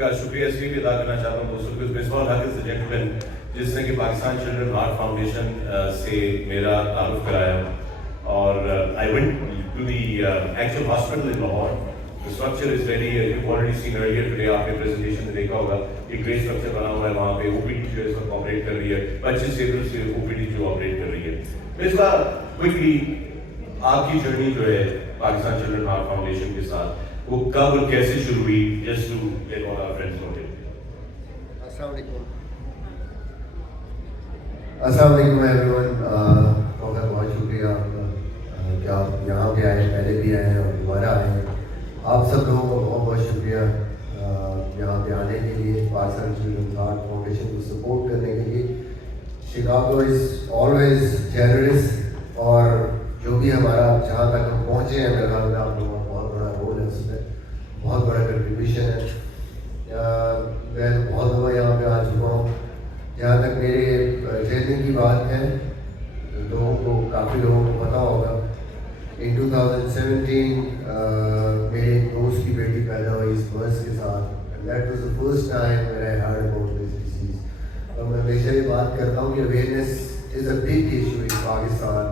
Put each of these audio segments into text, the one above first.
का शुक्रिया इसलिए भी अदा करना चाहता हूँ दोस्तों, बिकॉज मिसबाह उल हक इज द जेंटलमैन जिसने कि पाकिस्तान चिल्ड्रन हार्ट फाउंडेशन से मेरा तारुफ कराया, और I went to the actual hospital in Lahore. The structure is ready. You've already seen earlier today आपने presentation में देखा होगा, एक great structure बना हुआ है वहाँ पे. OPD जो है इसका ऑपरेट कर रही है, 25 अप्रैल से OPD जो ऑपरेट कर रही है. इसका क्विकली आपकी जर्नी जो है पाकिस्तान चिल्ड्रन हार्ट फाउंडेशन के साथ, वो कब और कैसे शुरू हुई, just to let all our friends know it. अस्सलाम वालेकुम एवरीवन. बहुत शुक्रिया कि आप यहाँ पे आए, पहले भी आए हैं और दोबारा आए हैं. आप सब लोगों को बहुत बहुत शुक्रिया यहाँ पे आने के लिए, पाकिस्तान चिल्ड्रन हार्ट फाउंडेशन को सपोर्ट करने के लिए. शिकागो इज़ ऑलवेज जेनरस, और जो भी हमारा जहाँ तक हम पहुँचे हैं मेरे ख्याल में आप लोगों का बहुत बड़ा रोल है, उसमें बहुत बड़ा कंट्रीब्यूशन है. मैं बहुत दफ़ा यहाँ पे आ चुका हूँ. जहाँ तक मेरे जर्नी की बात है, लोगों को काफ़ी लोगों को पता होगा, इन 2017 मेरे दोस्त की बेटी पैदा हुई इस बर्स के साथ. That was the first time when I heard about this disease. और मैं हमेशा ये बात करता हूँ कि awareness is a big issue in Pakistan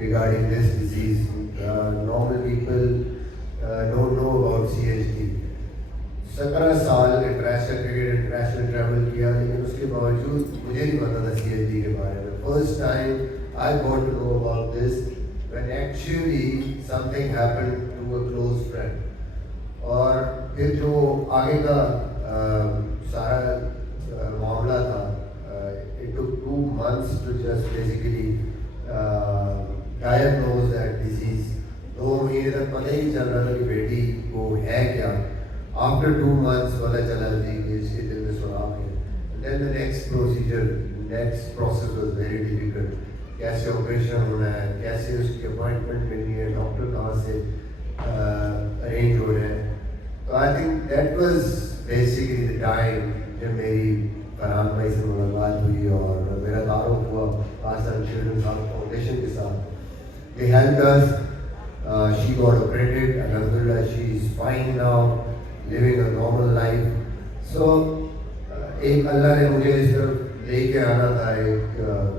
regarding this disease. Normal people don't know about CHD. 17 साल इंटरनेशनल ट्रैवल किया, लेकिन उसके बावजूद मुझे नहीं पता था CHD के बारे में. First time I got to know about this when actually something happened to a close friend. और फिर जो आगे का सारा मामला था, it took 2 months to just basically diagnose that disease. 2 महीने तक पता ही चल रहा था कि बेटी को है क्या. After 2 months पता चला कि इसके दिल में सुराख है. Then the next process was very difficult. कैसे ऑपरेशन होना है, कैसे उसकी अपॉइंटमेंट मिलनी है, डॉक्टर कहाँ से अरेंज हो रहे हैं. तो I think that was basically the time जब मेरी फरहान भाई से मुलाकात हुई और मेरा तारुफ हुआ पाकिस्तान चिल्ड्रन हार्ट फाउंडेशन के साथ. They helped us. She got operated. अल्हम्दुलिल्लाह she is fine now, living a normal life. So एक अल्लाह ने मुझे इस तरफ लेके आना था, एक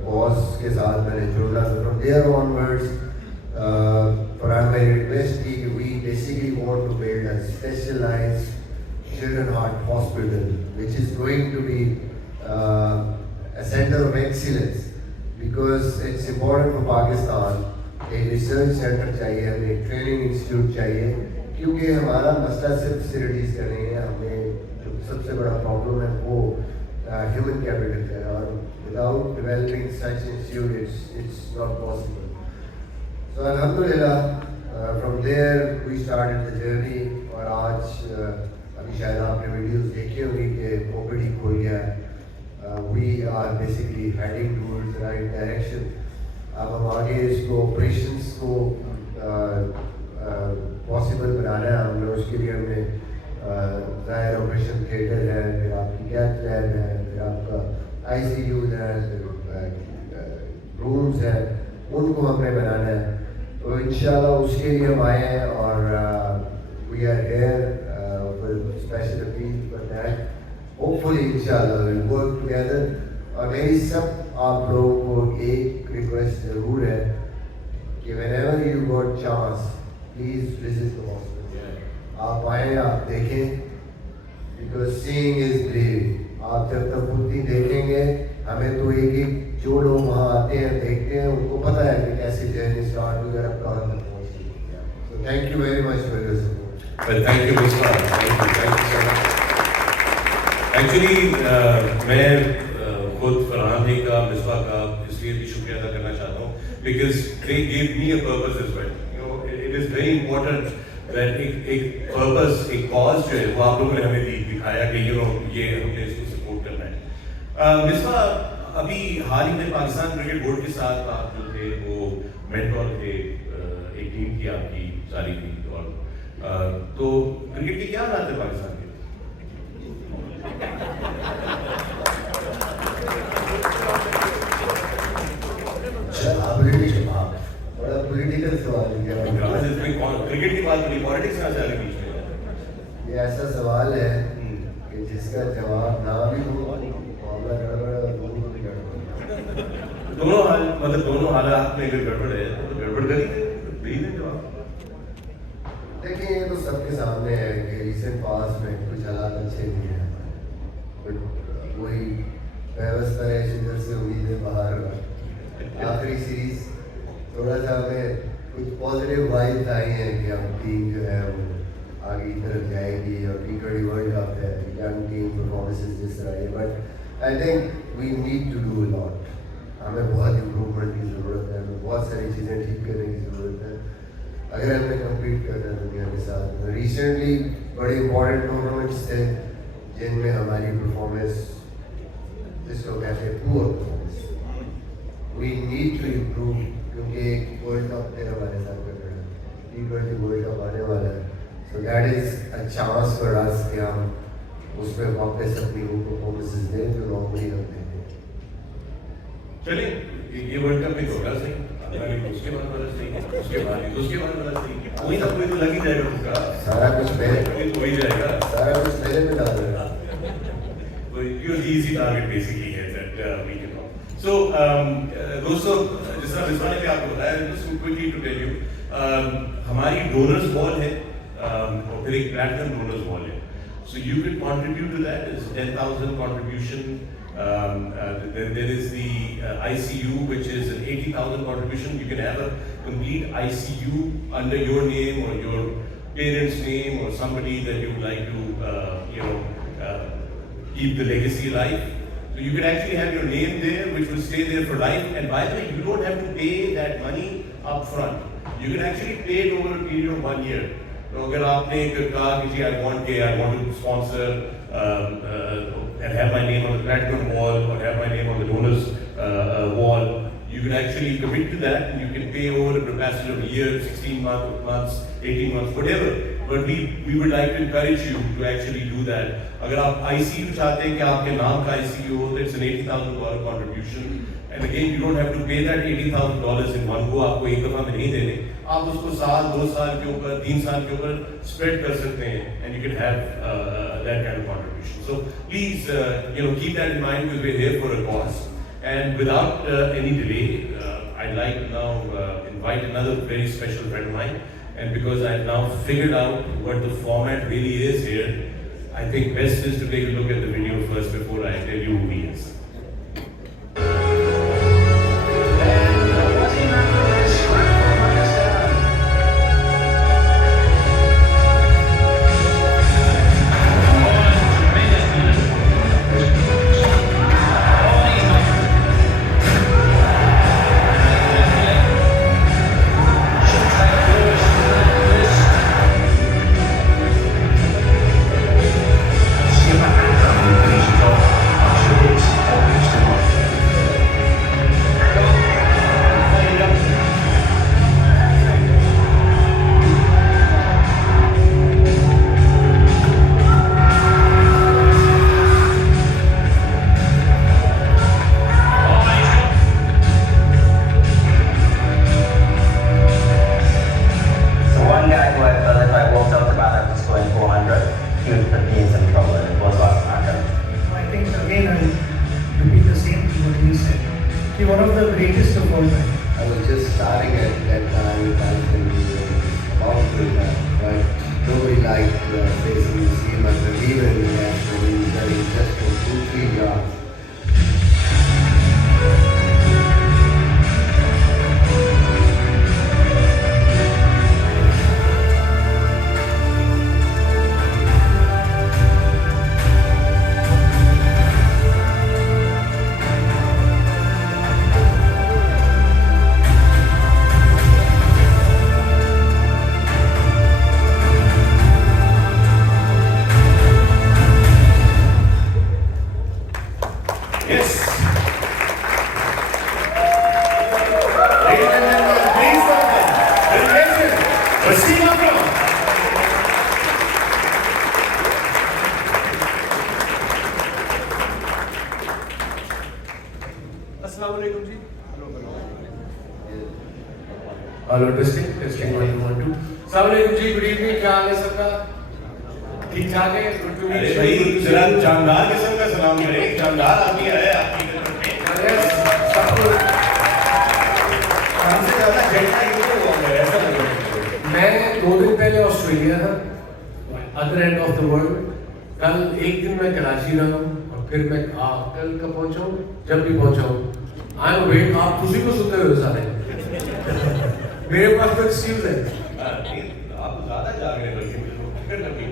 बॉस के साथ मैंने जुड़ना था. फ्रॉम देयर ऑनवर्ड्स फरहान भाई रिक्वेस्ट की कि we basically want to build a specialised children heart hospital which is going to be a centre of excellence, because it's important for Pakistan. एक रिसर्च सेंटर चाहिए हमें, एक ट्रेनिंग इंस्टीट्यूट चाहिए, क्योंकि हमारा मसला सिर्फ फैसिलिटीज़ का नहीं है. हमें जो सबसे बड़ा प्रॉब्लम है वो human capital है, और without developing such institute it's not possible. So alhamdulillah from there we started the journey. और आज अभी शायद आपने वीडियोस देखी होंगी कि OPD खुल गया है. We are basically heading towards the right direction. अब हम आगे इसको ऑपरेशंस को पॉसिबल बनाना है हमने. उसके लिए हमने ज़ाहिर ऑपरेशन थिएटर है, फिर आपकी कैथ लैब है, फिर आपका ICUs है, रूम्स हैं, उनको हमने बनाना है. तो इंशाल्लाह उसके लिए हम आए हैं और we are here with special appeal for that. Hopefully इंशाल्लाह विल वर्क टुगेदर. और मेरी सब आप लोगों को एक रिक्वेस्ट ज़रूर है कि whenever you got chance please visit the hospital. आप आए, आप देखें, बिकॉज सीइंग इज बिलीविंग. आप जब तक खुद नहीं देखेंगे, हमें तो एक जो लोग वहाँ आते हैं देखते हैं उनको पता है कि कैसे जर्नी स्टार्ट हुई और अब कहाँ तक पहुँची. So thank you very much for your support. Well thank you Misbah, thank you so much. Actually मैं खुद फरहान भाई का, मिसबाह का इसलिए भी शुक्रिया अदा करना चाहता हूँ because they give me a purpose as well. You know it is very important that एक पर्पस, एक कॉज जो है वो आप लोगों ने हमें दिखाया कि यू नो ये हमने इसको सपोर्ट करना है. मिसबाह, अभी हाल ही में पाकिस्तान क्रिकेट बोर्ड के साथ आप जो थे वो मेंटोर थे, एक टीम की आपकी जारी थी. और तो क्रिकेट के क्या हालात है पाकिस्तान के? बड़ा पॉलिटिकल सवाल है. क्रिकेट की बात करी, पॉलिटिक्स कहाँ से आ गई बीच में? ये ऐसा सवाल है कि जिस इसका जवाब ना भी हो मामला गड़बड़ है और दोनों भी गड़बड़। दोनों हाल मतलब दोनों हालात में अगर गड़बड़ है तो गड़बड़ करी दे दें जवाब। देखिए ये तो सबके सामने है कि रिसेंट पास में कुछ हालात अच्छे नहीं है, बट वही व्यवस्था है, इधर से उम्मीदें बाहर। आखिरी सीरीज थोड़ा सा हमें कुछ पॉजिटिव वाइब्स आई हैं कि अब टीम जो है वो आगे की तरफ जाएगी और T20 वर्ल्ड कप है, यंग टीम परफॉर्मेंसेस जिस तरह है, but I think we need to do a lot. हमें बहुत इम्प्रूवमेंट की ज़रूरत है, हमें बहुत सारी चीज़ें ठीक करने की ज़रूरत है अगर हमें कम्पीट करना है दुनिया के साथ। रिसेंटली बड़े इंपॉर्टेंट टूर्नामेंट्स थे जिनमें हमारी परफॉर्मेंस जिसको कहते हैं poor performance, we need to improve, क्योंकि एक वर्ल्ड कप फिर हमारे साथ कर रहा है, T20 वर्ल्ड कप आने वाला है, so that is a chance for us कि हम उसमें वापस अपनी वो परफॉर्मेंसेस दें जो नॉर्मली हम देते हैं। चलिए ये वर्ल्ड कप में तो होगा सही, उसके बाद वाला सही है, उसके बाद वाला सही है, कोई ना कोई तो लग ही जाएगा उसका, सारा कुछ मेरे तो हो ही जाएगा, सारा कुछ मेरे में डाल देगा। तो ये इजी टारगेट बेसिकली है that we can know. So दोस्तों जिस तरह विश्वा ने भी आपको बताया, just quickly to tell you, हमारी डोनर्स वॉल है और फिर एक प्लैटिनम डोनर्स वॉल है, so you can contribute to that. It's 10,000 contribution. Then there is the ICU, which is an 80,000 contribution. You can have a complete ICU under your name or your parents' name or somebody that you would like to keep the legacy alive. So you can actually have your name there, which will stay there for life. And by the way, you don't have to pay that money up front. You can actually pay it over a period of 1 year. तो अगर आपने कहा कि I want to sponsor and have my name on the platinum wall or have my name on the donors wall, you can actually commit to that and you can pay over the passage of a year, 16 months, 18 months, whatever. But we would like to encourage you to actually do that. अगर आप ICU चाहते हैं कि आपके नाम का ICU हो, it's an $80,000 contribution. And again, you don't have to pay that $80,000 in one go. आपको एक दफा में नहीं देने, आप उसको साल, 2 साल के ऊपर, 3 साल के ऊपर spread कर सकते हैं, and you can have that kind of contribution. So please, keep that in mind because we're here for a cause. And without any delay, I'd like to now invite another very special friend of mine. And because I've now figured out what the format really is here, I think best is to take a look at the video first before I tell you who he is. One of the greatest of all time. I was just starting at that time, about to do that, but nobody liked facing him as a leader in the national team, running just for 2-3 yards. Hello testing 1 2 अस्सलाम वालेकुम जी, good evening, क्या हाल है सबका? ठीक ठीक-ठाक है? Good to meet अरे you. भाई जरा जानदार किस्म का सलाम करें, जानदार आदमी आया आपकी खिदमत में। Yes, सबको हमसे ज़्यादा झटका क्यों हुआ है, ऐसा लग रहा है। मैं 2 दिन पहले ऑस्ट्रेलिया था, other end of the world. कल एक दिन मैं कराची रहा हूँ और फिर मैं कल कब पहुँचा हूँ, जब भी पहुँचा हूँ। आई एम अवेक, आप खुशी को सुनते हुए सारे। मेरे पास तो एक्सक्यूज है। आप ज़्यादा जाग रहे हैं, बल्कि मुझे तो फिक्र लगी।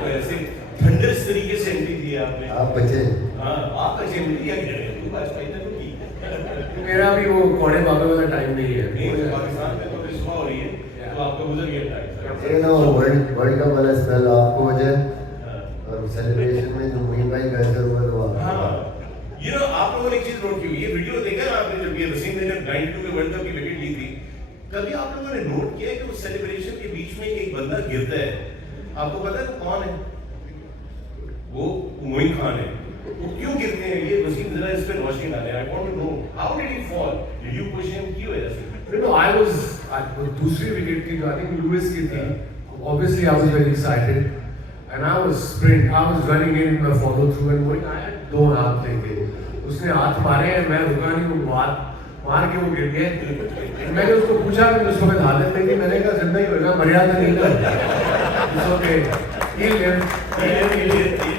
तो ऐसे थंडरस तरीके से एंट्री दी है आपने। आप बचे। हाँ, आप अच्छे मिल दिया कह रहे हैं, तू आज पहले तो ठीक है। मेरा भी वो कोड़े बाबे वाला टाइम नहीं है। नहीं, तो पाकिस्तान में तो अभी सुबह हो रही है, तो आपका गुजर गया टाइम। ये ना वर्ल्ड कप वाला स्पेल आपको हो जाए हाँ। और सेलिब्रेशन में जो मुहिम भाई बेहतर हुआ तो आपको। हाँ, you know, आप लोगों ने एक चीज नोट की हुई, ये वीडियो देखा ना आपने, जब ये वसीम ने जब 92 में वर्ल्ड कप की विकेट ली थी, कभी आप लोगों ने नोट किया कि उस सेलिब्रेशन के बीच में एक बंदा गिरता है, आपको पता है वो कौन है? वो मोइन खान है। वो क्यों गिरते हैं? ये वसीम जरा इस पे रोशनी डालें। I want to know how did he fall? Did you push him? की वजह से? No, I was दूसरी विकेट की जो आई थिंक लुइस की थी। Obviously, I was very excited, and I was running in my follow through and going. I had 2 हाथ लेके, उसने हाथ मारे, मैं रुका नहीं, वो मार के वो गिर गए। मैंने उसको पूछा कि उसको मैं हालत में थी, मैंने कहा जिंदा ही होगा, मर्यादा नहीं था। It's okay. He'll live.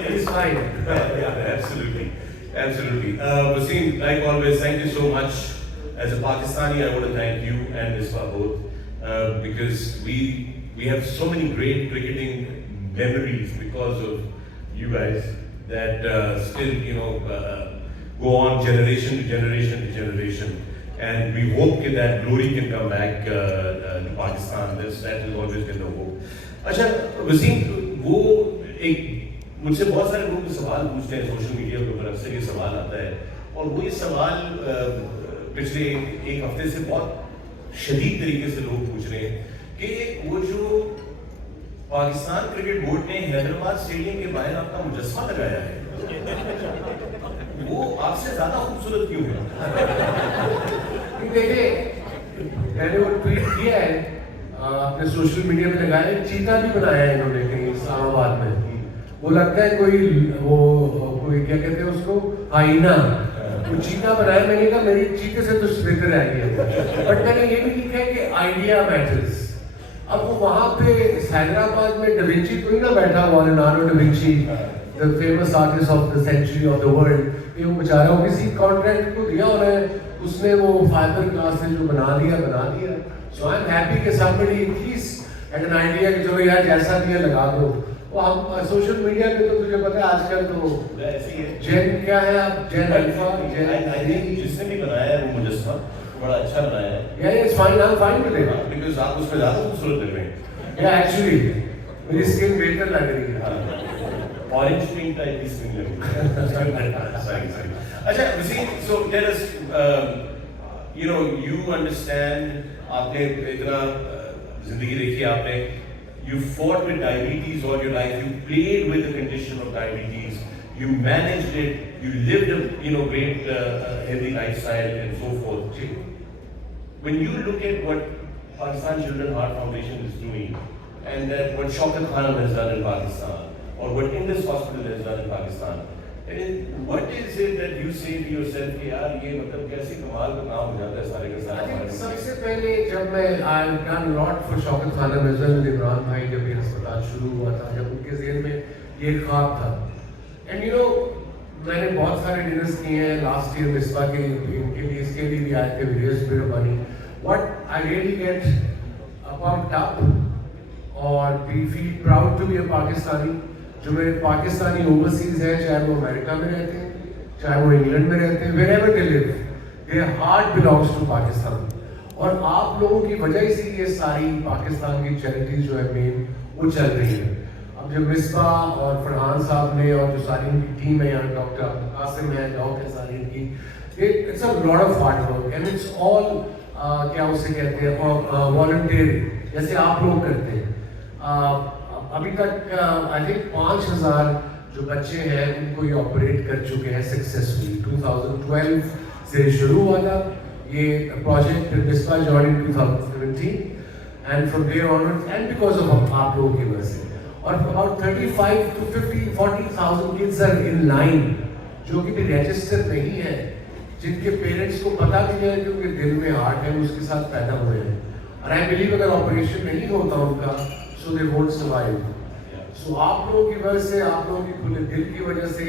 He's fine. Yeah, absolutely. Wasim, like always, thank you so much. As a Pakistani, I want to thank you and Misbah both because we have so many great cricketing memories because of you guys that still go on generation to generation, and we hope that glory can come back to Pakistan. That has always been the hope. अच्छा वसीम, वो एक मुझसे बहुत सारे लोग सवाल पूछते हैं सोशल मीडिया के ऊपर, अक्सर ये सवाल आता है, और वो ये सवाल पिछले एक हफ्ते से बहुत शदीद तरीके से लोग पूछ रहे हैं कि वो जो पाकिस्तान क्रिकेट बोर्ड ने हैदराबाद स्टेडियम के बाहर आपका मुजस्समा लगाया है, वो आपसे ज्यादा खूबसूरत क्यों है? देखिए, मैंने वो ट्वीट किया है, अपने सोशल मीडिया पे लगाया है, चीता भी बनाया है इन्होंने कहीं इस्लामाबाद में। वो लगता है कोई क्या कहते हैं उसको, हाइना। वो चीता बनाया, मैंने कहा मेरी चीते से तो बेहतर रह गया। बट मैंने ये भी लिखा है कि आइडिया मैटर्स। अब वो वहाँ पे हैदराबाद में डविंची कोई ना बैठा हुआ, Leonardo da Vinci, the famous artist of the century of the world, ये वो बेचारा वो किसी कॉन्ट्रैक्ट को दिया उन्हें, उसने वो फाइबर ग्लास से जो बना दिया। सो आई एम हैप्पी कि somebody at least had an idea कि चलो यार जैसा भी है लगा दो। वो हम सोशल मीडिया पे तो तुझे पता है आजकल तो ऐसी है। जेन क्या है, आप जेन अल्फा, I think जिसने भी बनाया है वो मुजस्समा बड़ा अच्छा बनाया है। Yeah, it's fine. I'm fine with it. Because आप उसमें ज़्यादा खूबसूरत लग रहे हैं। Yeah, actually, मेरी स्किन बेहतर लग रही है। Orange pink type की स्किन लग रही है। Sorry. अच्छा, Wasim, so tell us, you understand, आपने इतना जिंदगी देखी आपने, you fought with diabetes all your life, you played with the condition of diabetes, you managed it, you lived a great healthy lifestyle and so forth. When you look at what Pakistan Children's Heart Foundation is doing, and that what Shaukat Khanum has done in Pakistan, or what Indus Hospital has done in Pakistan, what is it that you say to yourself कि यार ये मतलब कैसे कमाल का काम हो जाता है सारे के सारे? सबसे पहले जब मैं I've done a lot for Shaukat Khanam as well, Imran भाई जब ये अस्पताल शुरू हुआ था, जब उनके ज़हन में ये ख्वाब था, and मैंने बहुत सारे डिनर्स किए हैं लास्ट ईयर मिसबा के इनके लिए, इसके लिए भी आए थे वीडियोस मेरे बनी। What I really get pumped up और we feel proud to be a Pakistani, जो मेरे पाकिस्तानी ओवरसीज हैं, चाहे वो अमेरिका में रहते हैं, चाहे वो इंग्लैंड में रहते हैं, wherever they live, their heart belongs to Pakistan. और आप लोगों की वजह से ये सारी पाकिस्तान की चैरिटीज जो है मेन वो चल रही है। अब जब मिसबा और फरहान साहब ने और जो सारी इनकी टीम है, यहाँ डॉक्टर कासिम है, डॉक्टर है सारी इनकी, it's a lot of hard work and it's all क्या उसे कहते हैं वॉलंटियरी, जैसे आप लोग करते हैं। अभी तक आई थिंक 5000 जो बच्चे हैं उनको ये ऑपरेट कर चुके हैं सक्सेसफुली। 2012 से शुरू हुआ था ये project, Misbah joined in 2017 and from there onwards, and because of आप लोगों की वजह से। और about 35 to 40,000 kids are in line जो कि भी रजिस्टर नहीं है, जिनके पेरेंट्स को पता भी है कि उनके दिल में हार्ट है, उसके साथ पैदा हुए हैं, और आई बिलीव अगर ऑपरेशन नहीं होता उनका सो दे वोंट सर्वाइव। सो आप लोगों की वजह से, आप लोगों की खुले दिल की वजह से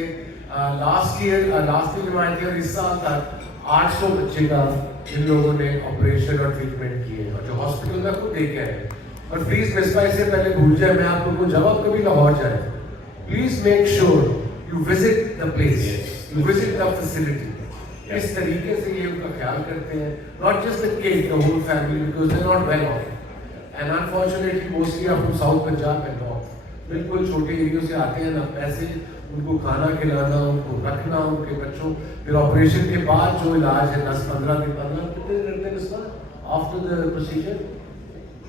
लास्ट ईयर जब आए थे और इस साल तक 800 बच्चे का इन लोगों ने ऑपरेशन और ट्रीटमेंट किए, और जो हॉस्पिटल में खुद देखे आए। और प्लीज मिसबा इससे पहले भूल जाए, मैं आप लोगों को जब आप कभी लाहौर जाए, please make sure you visit the place, you visit the facility. इस तरीके से ये उनका ख्याल करते हैं, not just the kid, the whole family, because they are not well off, and unfortunately mostly आप साउथ पंजाब एंड नॉर्थ बिल्कुल छोटे एरियो से आते हैं, ना पैसे, उनको खाना खिलाना, उनको रखना, उनके बच्चों, फिर ऑपरेशन के बाद जो इलाज है 10-15 दिन, 15 कितने दिन रहते हैं इसका आफ्टर द प्रोसीजर?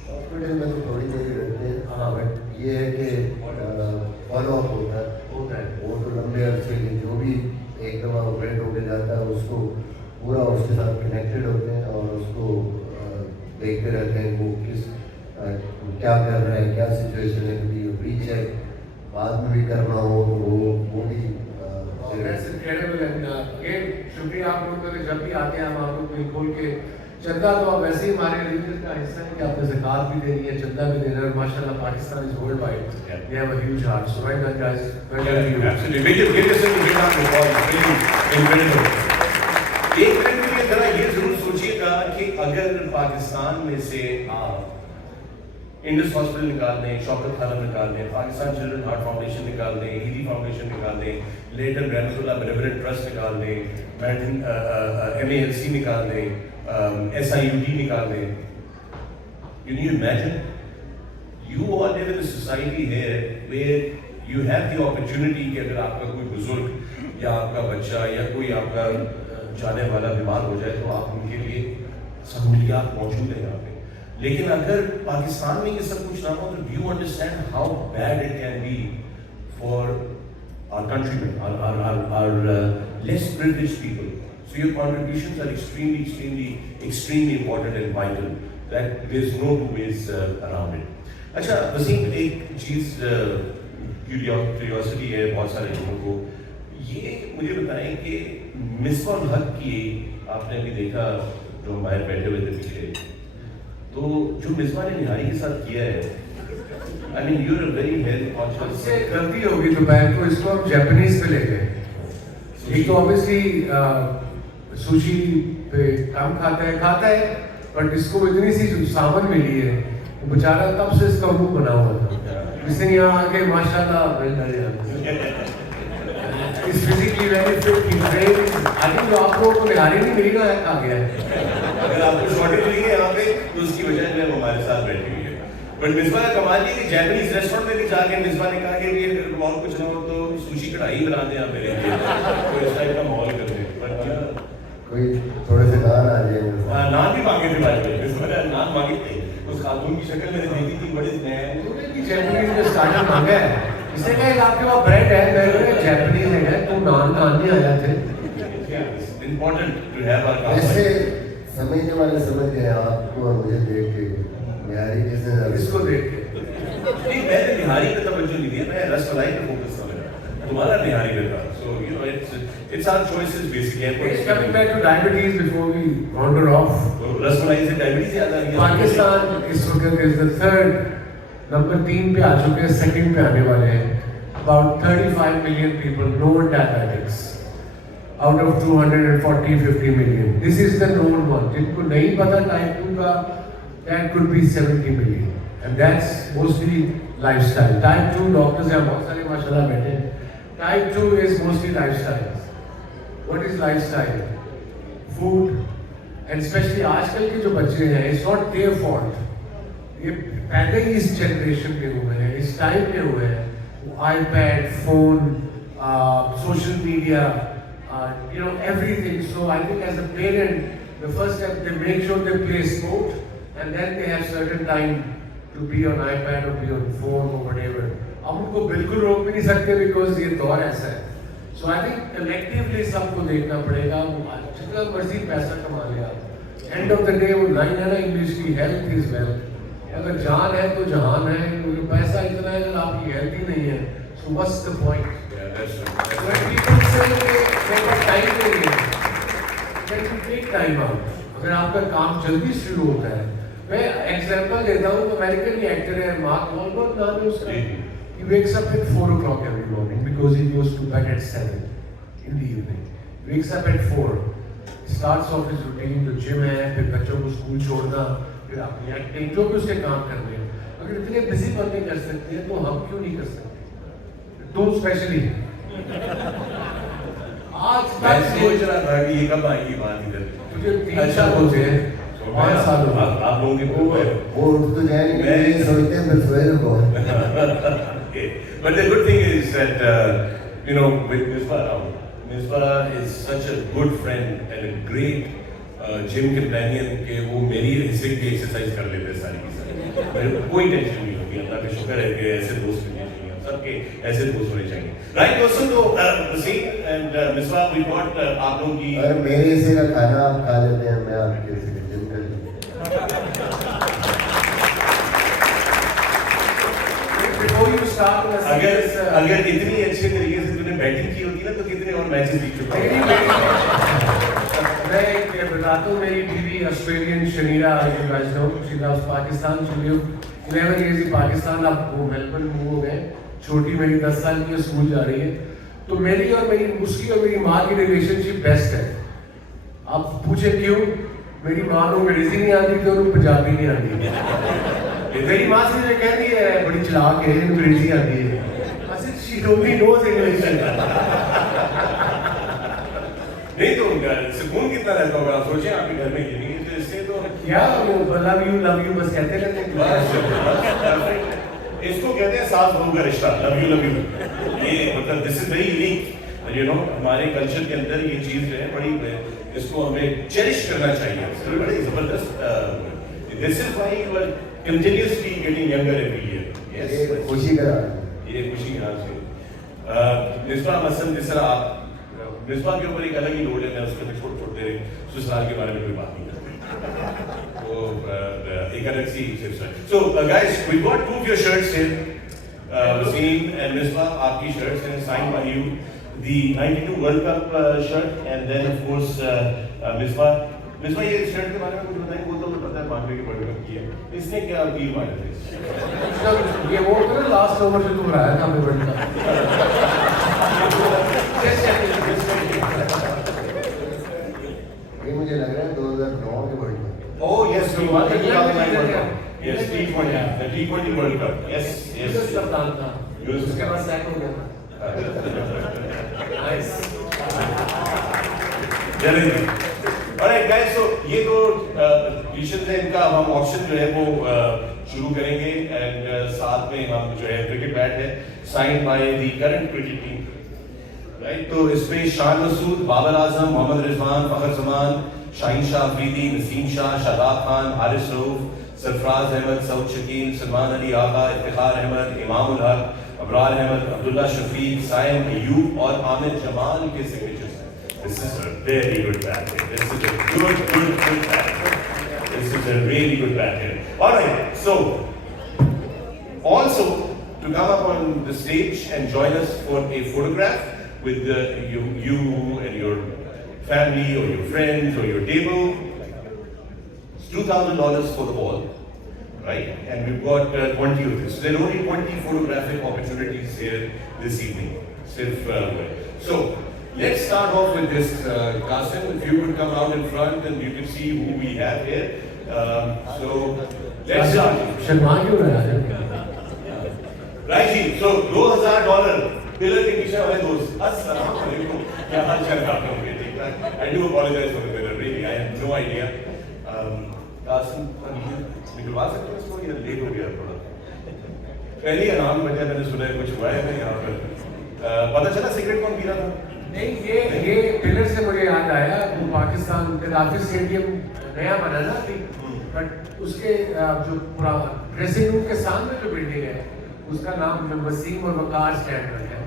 हॉस्पिटल में तो थोड़ी देर रहते हैं, हाँ, बट ये है कि फॉलो अप होता है, वो तो लंबे अरसे के, जो भी एक दफ़ा ऑपरेट होकर जाता है उसको पूरा उसके साथ कनेक्टेड होते हैं और उसको देखते रहते हैं वो किस क्या कर रहा है, क्या सिचुएशन है, कभी प्री चेक बाद में भी करना हो तो वो भी That's incredible, and again शुक्रिया आप लोगों का, जब भी आते हैं हम आप लोग दिल खोल के, चंदा तो आप वैसे ही हमारे रिलीजन का हिस्सा है कि आपने ज़कात भी देनी है, चंदा भी देना है, और माशाल्लाह Pakistan is world wide, they have a huge heart, so right done guys, well done to you. Absolutely, make yourself a big round of applause, really incredible. एक मिनट के लिए जरा ये जरूर सोचिएगा कि अगर पाकिस्तान में से आप इंडस हॉस्पिटल निकाल दें, शौकत खाना निकाल दें, पाकिस्तान चिल्ड्रन हार्ट फाउंडेशन निकाल दें, ईदी फाउंडेशन निकाल दें, लेटर रहमतुल्लाह बेनेवलेंट ट्रस्ट निकाल दें, MALC निकाल दें, SIUD निकाल दें, can you imagine? You all live in a society here where you have the opportunity कि अगर आपका कोई बुजुर्ग या आपका बच्चा या कोई आपका जाने वाला बीमार हो जाए तो आप उनके लिए सहूलियात मौजूद है यहाँ पे। लेकिन अगर पाकिस्तान में ये सब कुछ ना हो तो you understand how bad it can be for our countrymen, our less privileged people. So your contributions are extremely important and vital. That there's no two ways around it. अच्छा वसीम, एक चीज़ क्यूरियोसिटी है बहुत सारे लोगों को, ये मुझे बताएं कि मिसबाह हक की आपने अभी देखा जो बाहर बैठे हुए थे पीछे, तो जो मिसबाह ने निहारी के साथ किया है, I mean you're a very health conscious. हमसे गलती होगी तो बैंक को इसको हम जापानीज पे ले गए। एक तो ऑब्वियसली सुशी पे कम खाता है, बट इसको इतनी सी सामान मिली है, तो बेचारा तब से इसका मुंह बना हुआ था। इसने यहाँ आके माशाल्लाह इस फिजिकली वेरी फिट की ट्रेन, आई थिंक जो आप लोगों को निहारी नहीं मिली ना आ गया है। अगर आपको शॉर्टेज मिली है यहाँ पे तो उसकी वजह से हमारे साथ बैठी हुई है। बट मिसबाह का कमाल ये कि जापानीज रेस्टोरेंट में भी जाके मिसबाह ने कहा कि ये और कुछ ना हो तो सुशी कढ़ाई बना दें आप मेरे लिए, तो इस टाइप का माहौल कर दें। बट कोई थोड़े से नान आ जाए, नान भी मांगे थे भाई, मिसबाह ने नान मांगे थे, उस खातून की शक्ल मैंने देखी थी, बड़ी जापानीज में स्टार्टर मांगा है, इसने कहा आपके पास ब्रेड है, मैं जापानीज है तो नान खाने आया थे। इम्पोर्टेंट टू हैव आवर ऐसे समझने वाले समझ गए आपको और मुझे देख के, निहारी किसने इसको देख के नहीं, मैंने निहारी पे तवज्जो नहीं दिया, मैं रसमलाई पे फोकस कर रहा, तुम्हारा निहारी पे था। So you know it's our choices basically. Coming back to diabetes before we wander off, तो रसमलाई से डायबिटीज याद आ गया। पाकिस्तान इस वक्त इज द थर्ड, नंबर 3 पे आ चुके हैं, सेकंड पे आने वाले हैं। About 35 million people known diabetics out of 240-50 million. This is the known one. जिनको नहीं पता type 2 का, that could be 70 million, and that's mostly lifestyle. Type 2 doctors हैं बहुत सारे माशाल्लाह बैठे हैं। Type 2 is mostly lifestyle. What is lifestyle? Food, and especially आजकल के जो बच्चे हैं, it's not their fault. ये पैदा ही इस जनरेशन के हुए हैं, इस टाइम के हुए हैं, iPad, phone, social media, everything. So I think as a parent, the first step, they make sure they play sport, and then they have certain time to be on iPad or be on phone or whatever. अब उनको बिल्कुल रोक भी नहीं सकते because ये दौर ऐसा है. So I think collectively सबको देखना पड़ेगा, जितना मर्जी पैसा कमा ले आप. End of the day वो लाइन है ना इंग्लिश की, health is wealth. अगर जान है तो जहान है, क्योंकि पैसा इतना है अगर आपकी हेल्थ ही नहीं है, so what's the point? Yeah, that's true. When people say मेरे पास टाइम नहीं है, then you take time out. अगर आपका काम जल्दी शुरू होता है, मैं एग्जांपल देता हूँ, तो अमेरिकन एक्टर है मार्क वॉलबर्ग नाम है उसका। He wakes up at 4 o'clock every morning because he goes to bed at 7 in the evening. Wakes up at 4. Starts off his routine, तो जिम है, फिर बच्चों को स्कूल छोड़ना, फिर अपनी एक्टिंग, जो भी उसके काम करने हैं। अगर इतने बिजी बंदे कर सकते हैं, तो हम क्यों नहीं कर सकते? तुम स्पेशली आज मैं तक सोच रहा था कि ये कब आएगी बात इधर। तुझे 3 साल हो गए, 5 साल हो गए। आप लोगों के वो उठ तो जाएंगे, मैं ये सोचते हैं फिर सोए रहो। Okay. But the good thing is that, you know, with Misbah around, Misbah is such a good friend and a great gym companion कि वो मेरी हिस्से की एक्सरसाइज कर लेते हैं सारी की सारी। मेरे को कोई टेंशन नहीं होती, अल्लाह का शुक्र है कि ऐसे दोस्त मिलने चाहिए, सबके ऐसे दोस्त होने चाहिए। Right दोस्तों, तो Wasim and Misbah, we got आप लोगों की। अगर मेरे हिस्से का खाना आप खा लेते हैं, मैं आपके हिस्से का जिम कर लूँ। अगर इतनी अच्छे तरीके से तूने बैटिंग की होती ना, तो कितने और मैचेस जीत चुका होता। मैं ये बताता हूँ, मेरी बीवी ऑस्ट्रेलियन शनीरा, you guys know, she loves Pakistan, she lived 11 years in Pakistan, अब वो मेलबर्न मूव हो गए। छोटी मेरी 10 साल की स्कूल जा रही है, तो मेरी और मेरी उसकी और मेरी माँ की रिलेशनशिप बेस्ट है। आप पूछे क्यों? मेरी माँ को अंग्रेजी नहीं आती, तो उनको पंजाबी नहीं आती। मेरी माँ से मुझे कहती है बड़ी चालाक है, अंग्रेजी आती है। She only knows English. नहीं तो सुकून कितना रहता होगा, आप सोचें आपके घर में ये नहीं है, तो इससे तो क्या वो लव यू बस कहते रहते हैं। इसको कहते हैं सास बहू का रिश्ता, लव यू। ये मतलब this is very unique, you know, हमारे कल्चर के अंदर ये चीज जो है बड़ी, इसको हमें चेरिश करना चाहिए, इसको बड़ी जबरदस्त। This is why you are continuously getting younger every year. ये खुशी का ये खुशी के हाल से मिसबा मसलन जिस तरह आप मिसबा के ऊपर एक अलग ही लोड है, मैं उसके अंदर छोटे ससुराल के बारे में कोई बात नहीं करता, तो एक अलग सी सिर्फ है। So guys, we got 2 of your shirts here, Wasim and Misbah, आपकी shirts हैं signed by you, the 92 World Cup shirt, and then of course Misbah, ये शर्ट के बारे में कुछ बताएं, वो तो पता है बानवे के वर्ल्ड कप की है, इसने क्या अपील मारे थे? ये वो तो ना लास्ट ओवर से तुम रहा था हमें वर्ल्ड कप। ये मुझे लग रहा है 2009 के world cup. Oh yes, we won the 2009 World Cup. Yes, T20, the T20 World Cup. Yes. Yusuf कप्तान था, उसके बाद सैक हो गया। नाइस। Alright guys, so ये तो टी-शर्ट है इनका, अब हम ऑप्शन जो है वो शुरू करेंगे, एंड साथ में हम जो है क्रिकेट बैट है signed by the current cricket team, right. तो इसमें शान मसूद, बाबर आजम, मोहम्मद रिजवान, फखर जमान, शाहीन शाह अफरीदी, नसीम शाह, शादाब खान, हारिस रऊफ, सरफराज अहमद, सऊद शकील, सलमान अली आगा, इफ्तिखार अहमद, इमाम उल हक, अबरार अहमद, अब्दुल्ला शफीक, साइम अयूब और आमिर जमाल के सिग्नेचर्स हैं। This is a very good pattern. This is a good pattern. This is a really good pattern. All right. So, also to come up on the stage and join us for a photograph with you and your family or your friends or your table. It's $2,000 for the wall, right? And we've got 20 of this. There are only 20 photographic opportunities here this evening. So. Let's start off with this, Qasim. If you could come out in front and you can see who we have here. So let's start. Sharma क्यों रहा है? Right, जी. So $2,000 पिलर के पीछे वाले दोस्त। अस्सलाम वालेकुम। क्या हाल चाल आप लोगों के? ठीक ठाक? I do apologize for the pillar. Really, I have no idea. Qasim, निकलवा सकते हैं इसको? ये लेट हो गया थोड़ा। पहली अनाम बजा मैंने सुना है कुछ हुआ है यहाँ पर। पता चला सिगरेट कौन पी रहा था? नहीं, ये पिलर से मुझे याद आया, वो पाकिस्तान गद्दाफी स्टेडियम नया बना ना अभी, बट उसके जो ड्रेसिंग रूम के सामने जो बिल्डिंग है उसका नाम वसीम और वकार स्टैंड है।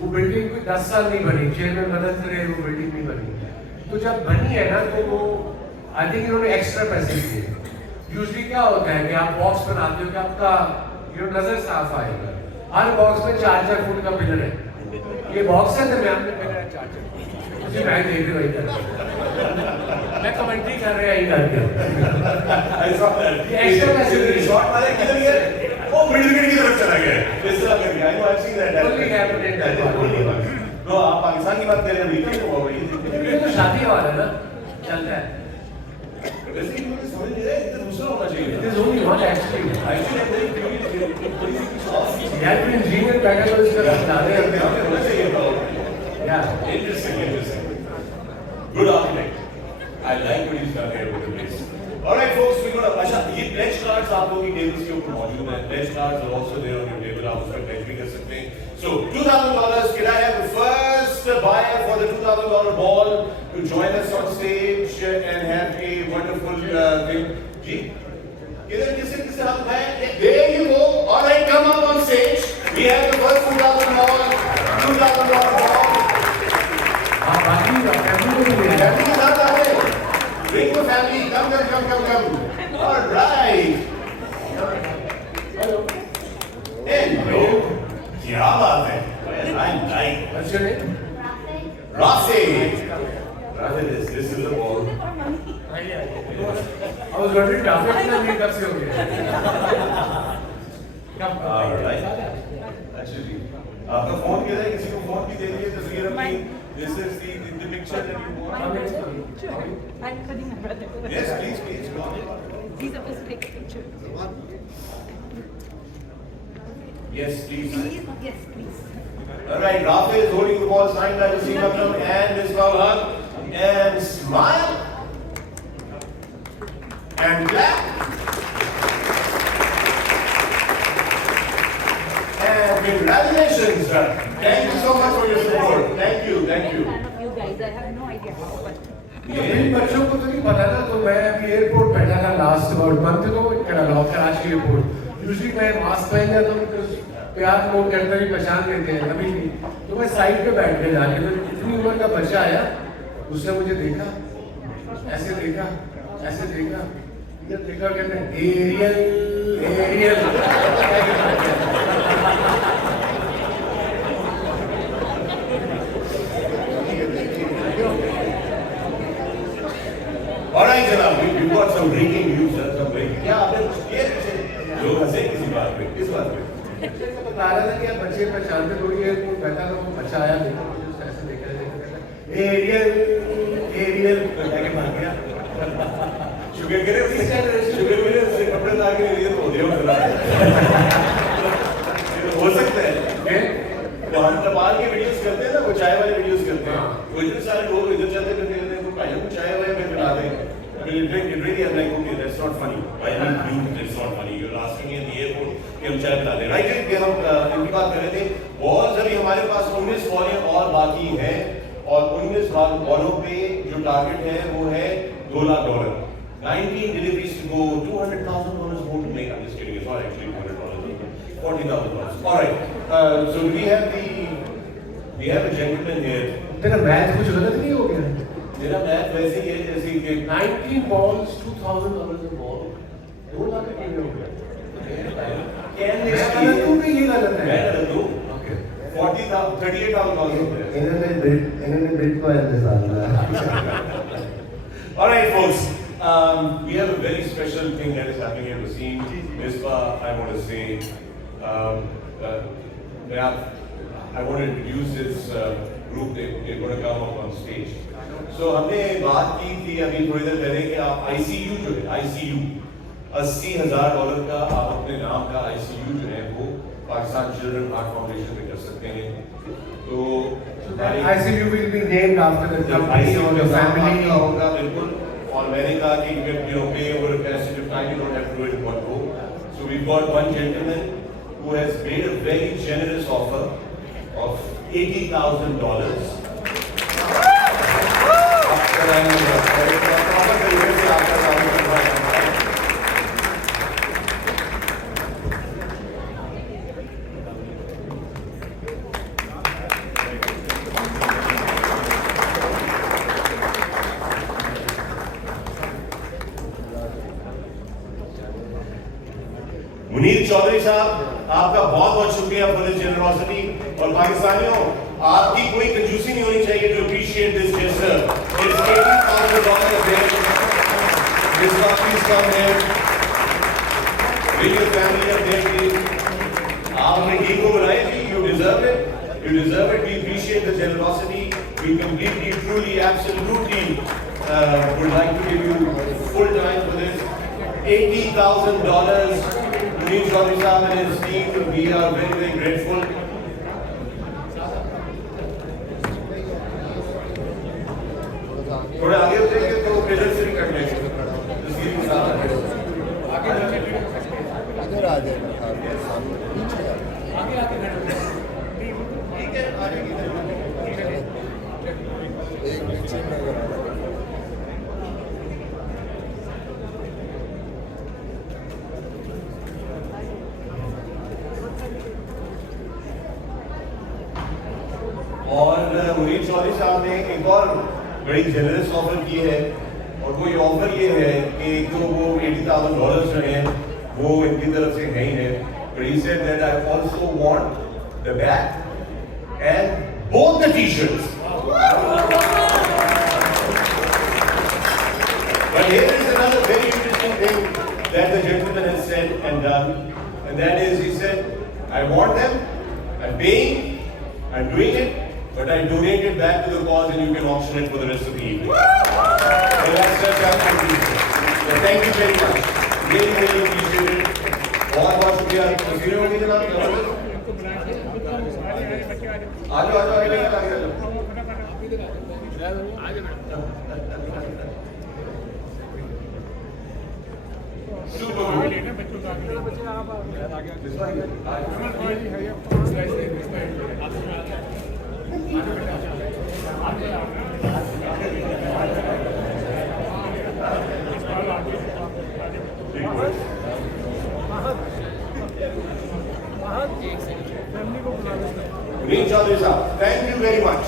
वो बिल्डिंग कोई 10 साल नहीं बनी, चेयरमैन बदलते रहे, वो बिल्डिंग नहीं बनी। तो जब बनी है ना, तो वो आई थिंक इन्होंने एक्स्ट्रा पैसे दिए, यूजली क्या होता है कि आप बॉक्स बनाते हो कि आपका नजर साफ आएगा। हर बॉक्स में 4-4 फुट का पिलर है। ये बॉक्स है दरमियान में पिलर है 4-4 उसी मैं देख रही हूँ मैं कमेंट्री कर रहा यही करके एक्स्ट्रा पैसे शॉट मारे किधर गया वो मिडिल विकेट की तरफ चला गया इस तरह कर गया I know I seen that Only happened in that no आप पाकिस्तान की बात कर रहे हैं विकेट को भाई ये तो शादी वाला है ना चलता है वैसे ही मुझे समझ नहीं आया इतना दूसरा होना चाहिए It is only one actually यार फिर इंजीनियर बैठा तो इसका बता दे होना चाहिए Yeah. Interesting. Good architect. I like what he's done here with the place. All right, folks, we're gonna. अच्छा, ये pledge cards आप लोगों की tables के ऊपर मौजूद हैं. Pledge cards are also there on your table. आप उसमें pledge भी कर सकते हैं. So, $2,000. Can I have the first buyer for the $2,000 ball to join us on stage and have a wonderful thing? जी, किधर किससे हाथ उठाए? There you go. All right, come up on stage. We have the first $2,000 ball. हाँ बाकी फैमिली को भी ले Family के साथ आ गए. Bring your family. Come. All right. Hello Hello. क्या बात है? I like. What's your name? Rafi. This is the ball. I was wondering traffic इतना लेट कब से हो गया? All right. Actually, आपका फोन किधर है? किसी को फोन भी दे दिए तस्वीर अपनी. This is the picture that you want. Sure. I'm putting my brother. Yes, please. Go on. He's supposed to take a picture. Yes, please. Yes, please. All right, Rafi is holding the ball signed by Wasim Akram and Ms. Falhan. And smile. And clap. And congratulations, sir. Thank you so much for your support. Thank you. Fan of you guys. I have no idea how, but इन बच्चों को तो नहीं पता ना तो मैं अभी एयरपोर्ट बैठा था लास्ट अबाउट मंथ को कराची एयरपोर्ट यूजली मैं मास्क पहन जाता हूँ तो प्यार लोग कहते ही पहचान लेते हैं अभी नहीं तो मैं साइड पे बैठ के जाके तो इतनी उम्र का बच्चा आया उसने मुझे देखा ऐसे देखा इधर देखा कहते हैं aerial All right, Janab, we've got some breaking news. Some breaking. क्या आपने कुछ किया है? लोग हंसे किसी बात पे? किस बात पे? बता रहा था कि आप बच्चे पहचानते थोड़ी एयरपोर्ट बैठा था वो बच्चा आया देखा मुझे उसको ऐसे देखा एरियल करके भाग गया शुगर करे उससे कपड़े ला के लिए तो दिया हो सकता है वो हम नेपाल के वीडियोस करते हैं ना वो चाय वाले वीडियोस करते हैं वो इतने सारे लोग इधर चलते फिरते रहते हैं तो भाई हम चाय वाले में पिला दें I mean, it really is like, okay, that's not funny. I mean, that's not funny. You're asking me in the airport कि हम चाय पिला दें. Right? कि हम इनकी बात कर रहे थे. बॉल्स अभी हमारे पास 19 बॉलें और बाकी हैं और 19 बॉलों पे जो टारगेट है वो है $2 लाख. 19 deliveries to go, $200,000 more to make. I'm just kidding. It's not actually $200,000. $40,000. All right. So we have a gentleman here. तेरा मैथ कुछ गलत नहीं हो गया मेरा मैथ वैसे ही है जैसे कि 19 balls $2,000 a ball 2 लाख के हो गया कैन मैं गलत हूँ कि ये गलत है मैं गलत हूँ ओके $38,000 इन्होंने बिटकॉइन के साथ All right, folks. We have a very special thing that is happening here, Wasim. Misbah, I want to say, I want to introduce this group. They're going to come up on stage. So हमने बात की थी अभी थोड़ी देर पहले कि आप ICU जो है ICU $80,000 का आप अपने नाम का ICU जो है वो पाकिस्तान चिल्ड्रन हार्ट फाउंडेशन में कर सकते हैं तो ICU will be named after the company or the family होगा बिल्कुल और मैंने कहा कि you can pay over a passage of time, you don't have to do it in one go. So we've got one gentleman who has made a very generous offer of $80,000. चौधरी साहब, आपका बहुत बहुत शुक्रिया फॉर दिस जेनरोसिटी। और पाकिस्तानियों, आपकी कोई कंजूसी नहीं होनी चाहिए to appreciate this gesture. It's $80,000 This one, please come here. Bring your family up there, please. आपने टीम को बुलाया जी, you deserve it. You deserve it. We appreciate the generosity. We completely, truly, absolutely would like to give you full time for this. $80,000. Munir Chaudhary Sahab and his team, we are very, very grateful. थोड़ा आगे उठेंगे तो प्रेशर से भी कट लेंगे। इधर आ जाएगा पीछे ठीक है, आ जाएगी। एक पीछे नजर आ रहा है। और मुनीर चौधरी साहब ने एक और बड़ी जेनरस ऑफर की है, और वो ये ऑफर ये है कि जो वो $80,000 जो हैं वो इनकी तरफ से नहीं है, but he said that I also want the bag and both the t-shirts. But here is another very interesting thing that the gentleman has said and done, and that is, he said, I want them, I'm paying, I'm doing it, but I donate it back to the cause and you can auction it for the rest of the evening. So that's just our contribution. So thank you very much. Really, really appreciate it. बहुत बहुत शुक्रिया। तस्वीरें होंगी जनाब, आ जाओ आगे Munir Chaudhary Sahab, thank you very much.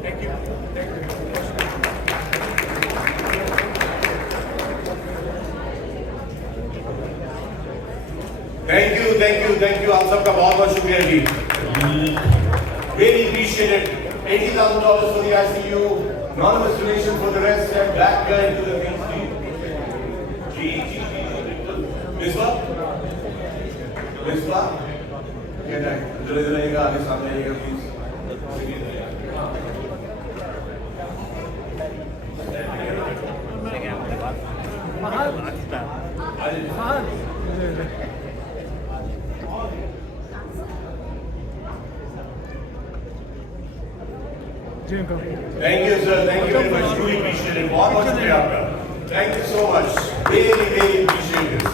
Thank you. आप सबका बहुत बहुत शुक्रिया जी। Really appreciate it. $80,000 for the ICU, anonymous donation for the rest, and back into the mainstream. जी। मिसबा? क्या है? इधर आइएगा, आगे सामने आइएगा please. Thank you, sir. Thank you very much. Truly appreciate it. बहुत बहुत शुक्रिया आपका. Thank you so much. Really, really appreciate this.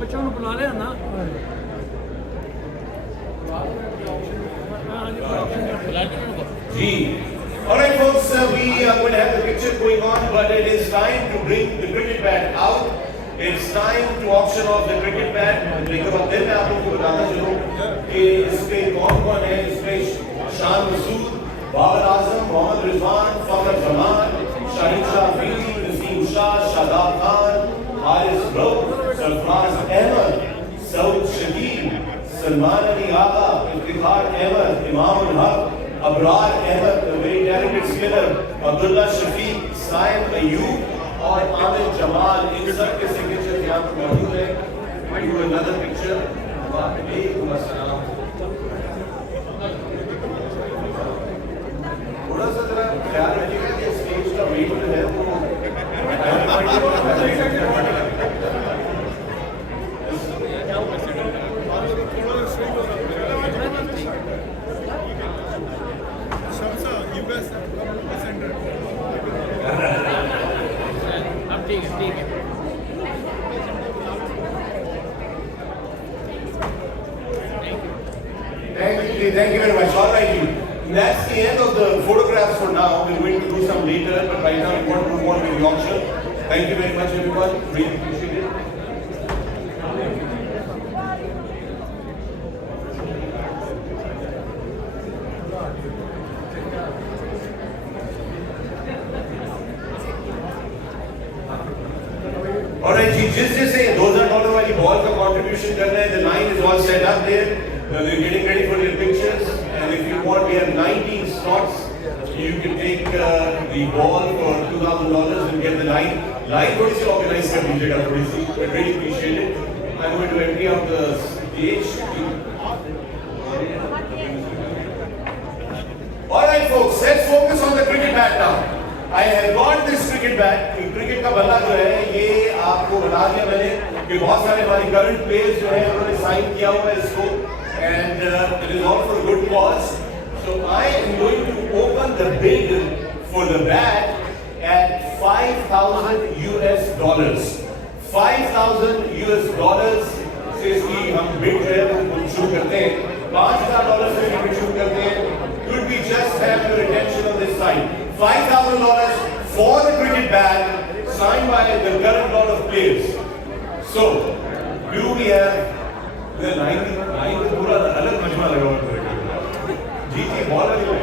बच्चों को बुला ले ना जी। All right, folks, we are going to have the picture going on, but it is time to bring the cricket bat out. It's time to auction off the cricket bat. लेकिन अब फिर मैं आप लोगों को बताना चलूँ कि इसपे कौन-कौन है। इसपे शान मसूद, बाबर आजम, मोहम्मद रिजवान, फखर जमान, शाहिद शाह अफरीदी, नसीम शाह, शादाब खान, हारिस रऊफ, सरफराज अहमद, सऊद शकील, सलमान अली आगा, इफ्तिखार अहमद, इमाम उल हक, अबरार Ahmad, a very talented spinner, Abdullah शफीक, साइम अयूब और आमिर जमाल, इन सब के सिग्नेचर यहाँ पर मौजूद है। We do another picture. वालेकुम अस्सलाम। थोड़ा सा जरा ख्याल रखिएगा कि स्टेज का वेट जो है वो ठीक है Thank you very much. All right, you. that's the end of the photographs for now. We're going to do some later, but right now we want to move on with the auction. Thank you very much, everyone. Really appreciate it. Alright, just say $2,000 वाली ball का contribution करना है. The line is all set up there. They're getting ready for your pictures. And if you want, we have 19 slots. You can take the ball for $2,000 and get the line. Line थोड़ी सी organize कर दीजिएगा थोड़ी सी. I really appreciate it. I'm going to empty out the stage. Alright, folks, let's focus on the cricket bat now. I have got this cricket bat. Cricket का बल्ला जो है ये आपको बता दिया मैंने कि बहुत सारे हमारे करंट प्लेयर्स जो है उन्होंने साइन किया हुआ है इसको and it is all for a good cause. So I am going to open the bid for the bat at $5,000 US. $5,000 से इसकी हम बिड जो है वो शुरू करते हैं. $5,000 से बिड शुरू करते हैं. Could we just have your attention on this side? $5,000 for the cricket bat signed by the current lot of players. So, do we have the 9 को पूरा अलग मजमा लगा हुआ है. जी बॉल वाली है.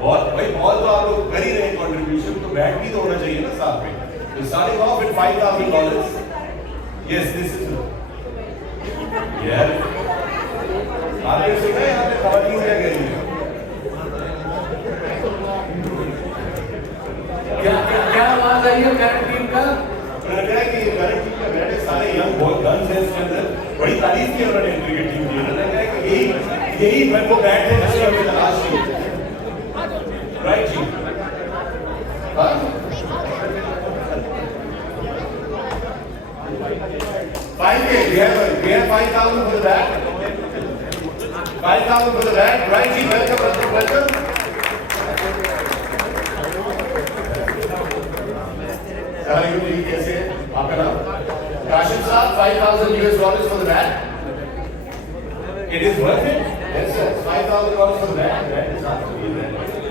बॉल भाई बॉल तो आप लोग कर ही रहे हैं कंट्रीब्यूशन तो बैट भी तो होना चाहिए ना साथ में. So starting off with $5,000. Yes, this is. Yeah. आपने सुना है यहाँ पे खवातीन क्या कह रही है? क्या आवाज आई है करंट टीम का? उन्होंने कहा कि करंट टीम का बैट सारे यंग बहुत गन्स हैं इसके अंदर. बड़ी तारीफ की उन्होंने क्रिकेट टीम की. उन्होंने कहा कि यही मेरे को बैट है जिसकी हमें तलाश थी. राइट जी. We have 5,000 for the bat. 5,000 for the bat. Right जी, welcome. जी कैसे हैं? आपका नाम? काशिम साहब, $5,000 for the bat. It is worth it. Yes sir, $5,000 for the bat. That is absolutely worth it.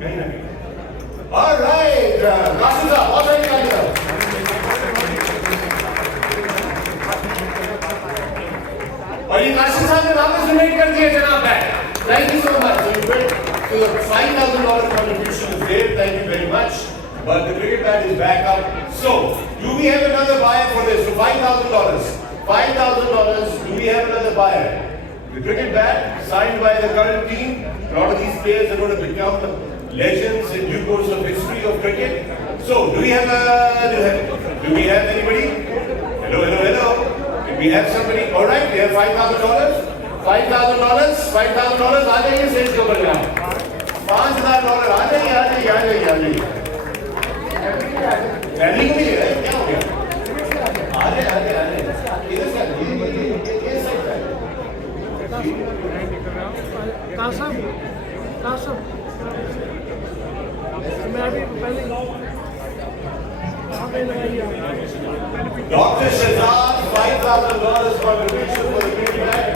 कहीं ना कहीं. All right, काशिम साहब, बहुत सारी तालियां. और ये काशिम साहब ने वापस डोनेट कर दिया जनाब bat. Thank you so much. So you went to the $5,000 contribution is there. Thank you very much. But the cricket bat is back up. So, do we have another buyer for this? So $5,000. $5,000. Do we have another buyer? The cricket bat signed by the current team. A lot of these players are going to become legends in due course of history of cricket. So, do we have anybody? Hello. Do we have somebody? All right. We have $5,000. $5,000 आ जाइए स्टेज के ऊपर जाओ. $5,000 आ जाइए. फैमिली को भी है क्या हो गया? आ जाए. इधर से ये साइड है. कासम मैं अभी पहले Dr. Shazad, $5,000 contribution for the cricket bat.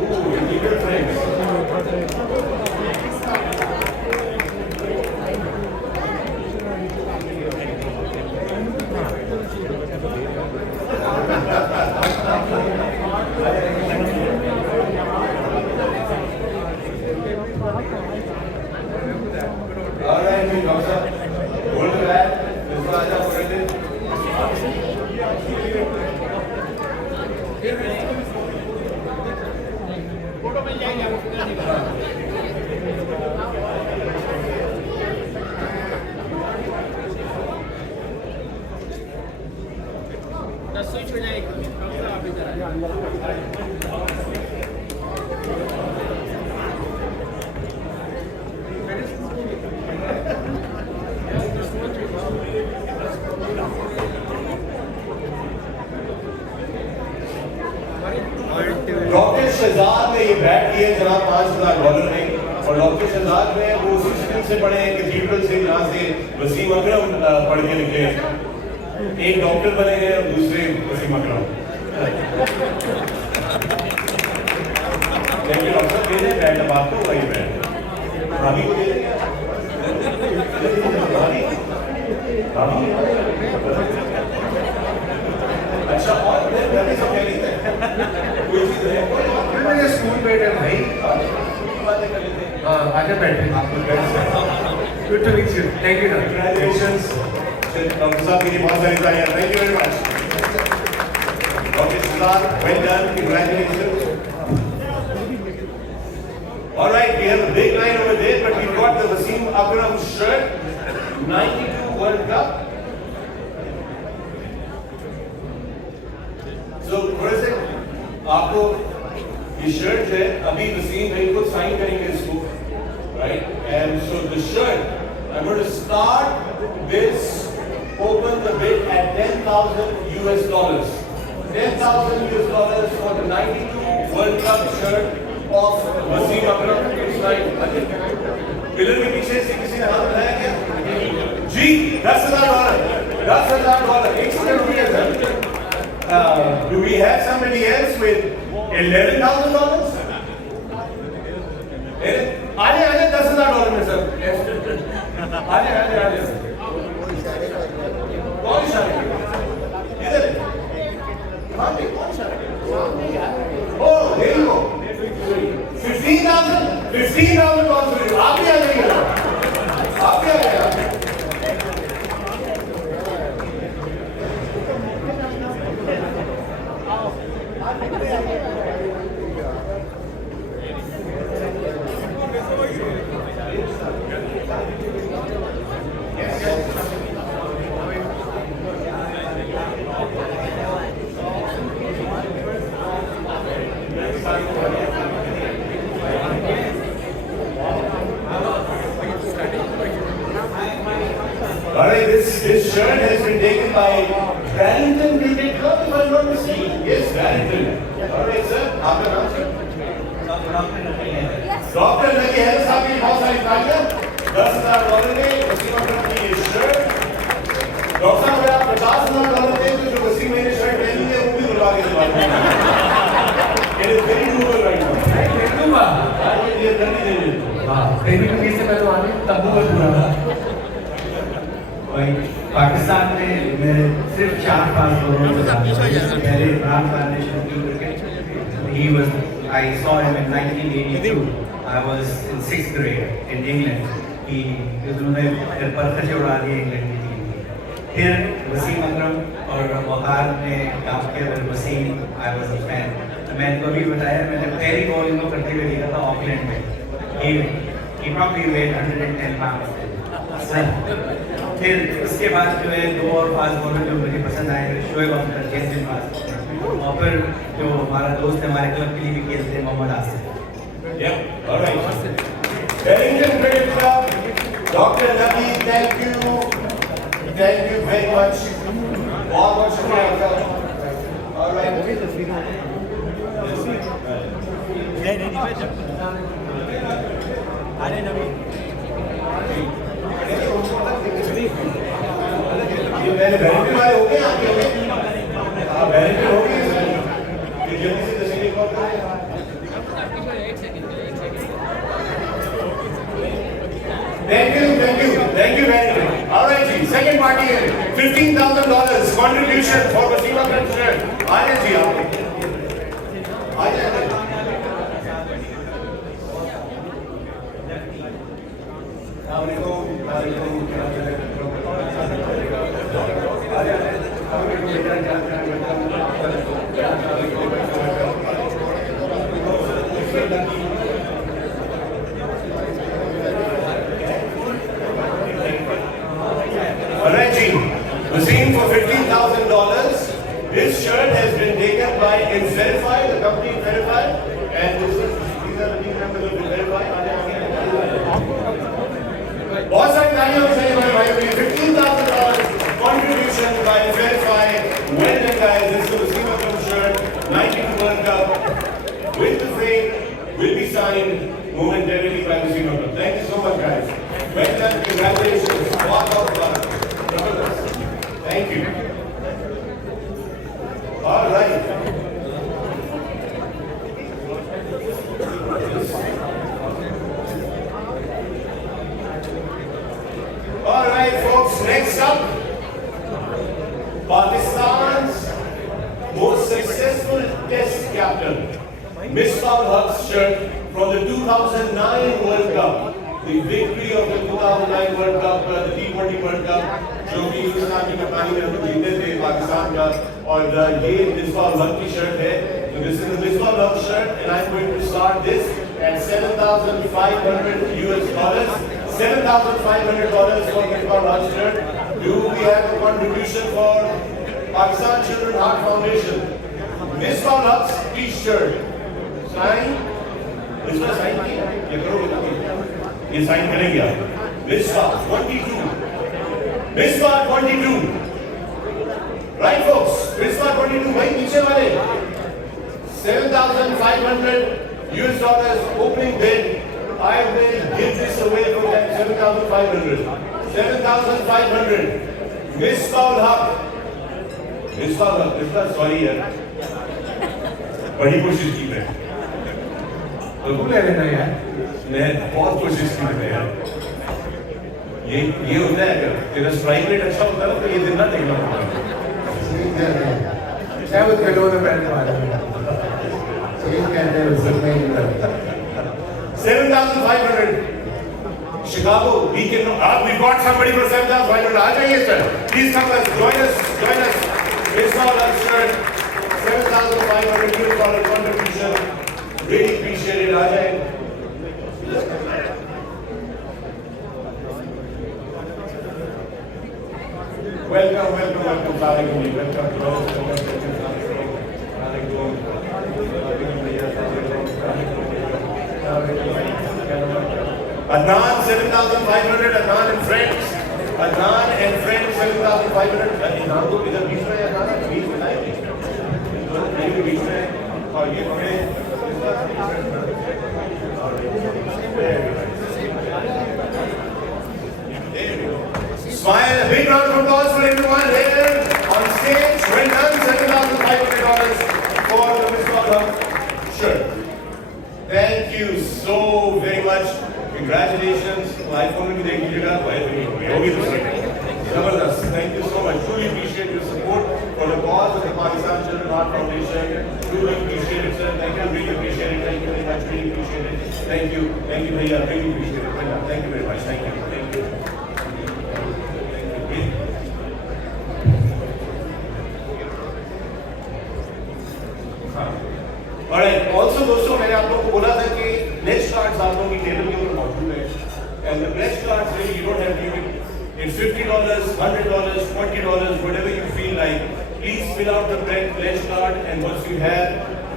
Ooh, dear friends. All right, we come sir. Hold the bat. This is Raja Puratin. Photo मिल जाएगी स्विच हो जाएगी. डॉक्टर शहजाद ने ये बैट दिए जनाब $5,000 में. और डॉक्टर शहजाद में वो उसी स्कूल से पढ़े हैं कैथीड्रल से जहाँ से वसीम अकरम पढ़ के निकले हैं. एक डॉक्टर बने हैं और दूसरे वसीम अकरम। लेकिन डॉक्टर दे दें बैठ, अब आपको वही बैठ भाभी को दे देंगे। भाभी अच्छा, और घर में सब कह रही है कोई चीज है मेरे स्कूल मेट है भाई। बातें कर लेते हैं। हाँ, आगे बैठे। आपको बैठ good to meet you. Thank you doctor. Congratulations, doctor साहब के लिए बहुत सारी तालियां। Thank you very much. Dr. Shazad, well done. Congratulations. All right, we have a big line over there, but we've got the Wasim Akram shirt, 92 World Cup. So, थोड़े से आपको ये शर्ट है, अभी वसीम भाई को साइन करेंगे इसको, right? And so the shirt, I'm going to start this, open the bid at $10,000 US. $10,000 for the 92 World Cup shirt of Wasim Akram. It's like, pillar के पीछे से किसी ने हाथ उठाया क्या? जी, $10,000. $10,000. एक सेकंड रुकिए sir. Do we have somebody else with $11,000? आने $10,000 में सर. आने. कौन इशारे? इधर. कहाँ पे? कौन इशारे? Oh, there you go. $15,000. आप भी आ जाइए. आप भी आ जाइए. Alright, this shirt has been taken by Barrington Cricket Club, if I'm not mistaken. Yes, Barrington. Alright, sir. आपका नाम sir? डॉक्टर लगे हैं साहब की बहुत सारी तालियां. $10,000 में वसीम अकरम की ये शर्ट. डॉक्टर साहब अगर आप $50,000 दें तो जो वसीम ने शर्ट पहनी है वो भी दिलवा के दिलवा. It is very doable right now. दूंगा। ये जल्दी दे दीजिए. हाँ, बेबी को से पहले आने तब्बू में पूरा। भाई पाकिस्तान में मेरे सिर्फ 4-5 लोगों के साथ पहले इमरान खान ने शुरू की cricket. He was, I saw him in 1982. I was in 6th grade in England. उन्होंने परखचे उड़ा दिए इंग्लैंड की टीम की. फिर वसीम अकरम और वकार ने काम किया. फिर Wasim, I was a fan. मैंने इनको भी बताया, मैंने पहली बॉल इनको करते हुए देखा था ऑकलैंड में. He probably weighed 110 pounds. फिर उसके बाद जो है 2 और 5 बॉलर जो मुझे पसंद आए, शोएब अख्तर, जैसे पास, और फिर जो हमारा दोस्त है हमारे क्लब के लिए भी खेलते हैं, मोहम्मद Asif. Yeah, all right. Barrington Cricket Club, Dr. Nabi, thank you very much. बहुत शुक्रिया आपका. All right. ये पहले बैरिकेड वाले हो गए आपके हो गए. हाँ, बैरिकेड हो गए सर. ये जल्दी से तस्वीर कॉल करें. Thank you very much. All right, ji. Second party है. $15,000 contribution for Wasim Akram shirt. आ जाए जी आप. आ जाए. Alright, Ji. Wasim, for $15,000, this shirt has been taken by Verify, the company Verify, and these are the team members of Verify. बहुत सारी तालियां हो चाहिए हमारे भाइयों के लिए. $15,000 contribution by Verify. Well done, guys. This is the Wasim Akram shirt, 92 World Cup. With the frame will be signed momentarily by Wasim Akram. Thank you so much, guys. Well done. Congratulations. Thank you. next up, Pakistan's most successful test captain, Misbah Huq's shirt from the 2009 World Cup. The victory of the 2009 World Cup, the T20 World Cup, जो कि हिंदुस्तान की कप्तानी में हम लोग जीते थे पाकिस्तान का, और ये मिसबाह हक की शर्ट है. So this is the Misbah Haq shirt, and I'm going to start this at $7,500 US. $7,500 for Misbah Haq shirt. Do we have a contribution for Pakistan Children Heart Foundation? Misbah Haq's T-shirt. Sign. इसमें साइन किया. ये करोगे? ये साइन करेंगे आप. Misbah 22. Misbah 22. Right, folks. Misbah 22. भाई पीछे वाले. $7,500 US opening bid. I will give this away for that 7,500. 7,500. Misbah Haq. Misbah Haq. Sorry यार. बड़ी कोशिश की मैं. बिल्कुल ले लेना यार. मैं बहुत कोशिश की मैंने यार. ये होता है अगर तेरा स्ट्राइक रेट अच्छा होता है तो ये दिन ना देखना पड़ता. चाहे वो खेलो तो बैठ वाला. चेंज करते हैं उसमें नहीं करते. 7,500. Chicago, we got somebody for 7,500. आ जाइए sir. Please come us, join us. Misbah Haq shirt. $7,500 contribution. Really appreciate it. आ जाए. Welcome. Assalamualaikum. Welcome. Adnan 7,500. Adnan and friends. 7,500. Adnan को इधर बीच में है. Adnan बीच में लाएंगे. ये बीच में और ये बड़े. Smile, a big round of applause for everyone here on stage. Well done, $7,500 for the Misbah Haq shirt. Thank you so very much. Congratulations. iPhone में भी देख लीजिएगा. होगी तो सही. जबरदस्त. Thank you so much. Truly appreciate your support for the cause of the Pakistan Children Heart Foundation. Truly appreciate it, sir. Thank you. Really appreciate it. Thank you very much. Really appreciate it. Thank you, भैया. Really appreciate it. Thank you very much. Thank you. Alright, also दोस्तों मैंने आप लोगों को बोला था कि pledge cards आप लोगों की टेबल के ऊपर मौजूद है. And the pledge cards really you don't have to give it in $50, $100, $20, whatever you feel like. Please fill out the pledge card, and once you have,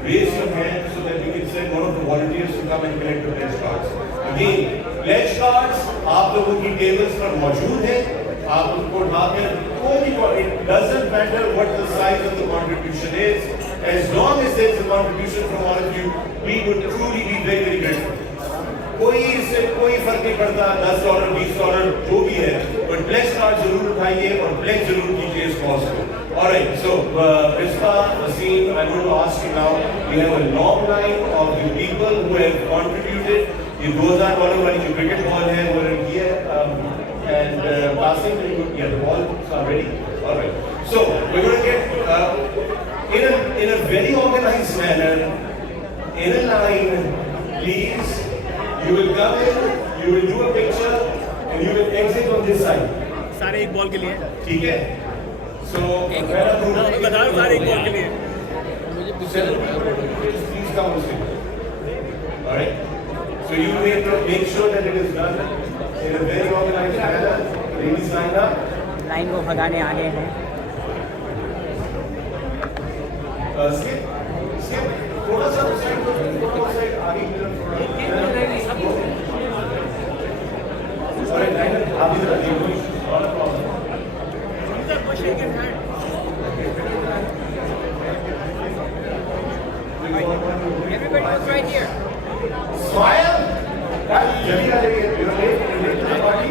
raise your hand so that we can send one of the volunteers to come and collect the pledge cards. Again, pledge cards आप लोगों की tables पर मौजूद है. आप उनको उठाकर it doesn't matter what the size of the contribution is. As long as there is a contribution from all of you, we would truly be very, very grateful. इससे कोई फर्क नहीं पड़ता. $10, $20 जो भी है, but pledge card जरूर उठाइए और pledge जरूर कीजिए इस cause को. Alright, so Misbah, Wasim, I'm going to ask you now. We have a long line of the people who have contributed. ये $2,000 वाली जो cricket ball है वो रखी है. And passing, yeah, the balls are ready. Alright, so we're going to get in a very organized manner, in a line, please. You will come in, you will do a picture, and you will exit on this side. सारे एक बॉल के लिए. ठीक है? So, बता सारे एक बॉल के लिए. please come on stage. Alright? So you have to make sure that it is done in a very organized manner. Ladies line up. Line को भगाने आगे हैं. Skip. थोड़ा सा उस साइड आगे की तरफ थोड़ा. Sorry, line up. आगे तरफ देखो. Not a problem. Everybody was right here. Smile. जल्दी आ जाइए. You're late to the party.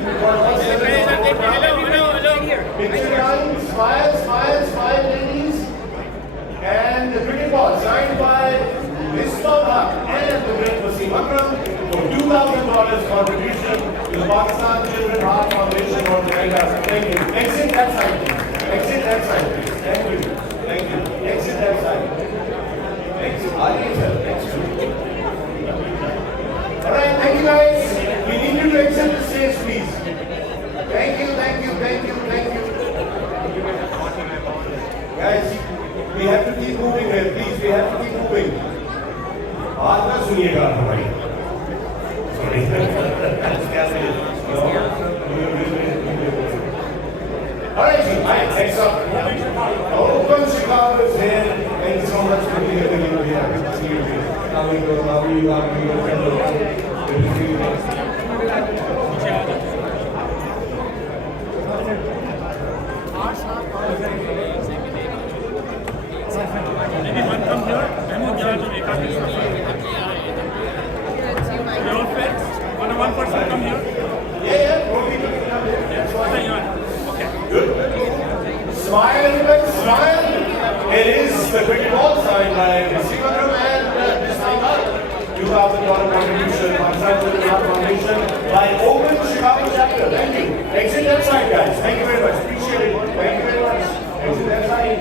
Picture line. Smile, ladies. And the cricket ball signed by Misbah Haq and the great Wasim Akram for $2,000 contribution. to the Pakistan Children Heart Foundation for joining us. Thank you. Exit that side, please. Exit that side, please. Thank you. Thank you. Exit that side. Exit. Exit. All right, thank you guys. We need you to exit the stage, please. Thank you, thank you, thank you, thank you. Guys, we have to keep moving here, please. We have to keep moving. बात ना सुनिएगा हमारी. Sorry. All right, team. All right, next up. Open Chicago is here. Thank you so much for being here. Good to see you. How are you? How are you? How are you? Good to see you. Maybe one come here, and one here to make us. Your own friends? One person come here? Yeah. More people can come here. Okay. Good. Smile, everybody, smile. It is the cricket ball signed by Srivandram and this time out. $2,000 contribution, Pakistan Children Heart Foundation by Open Chicago Chapter. Thank you. Exit that side, guys. Thank you very much. Appreciate it. Thank you very much. Exit that side.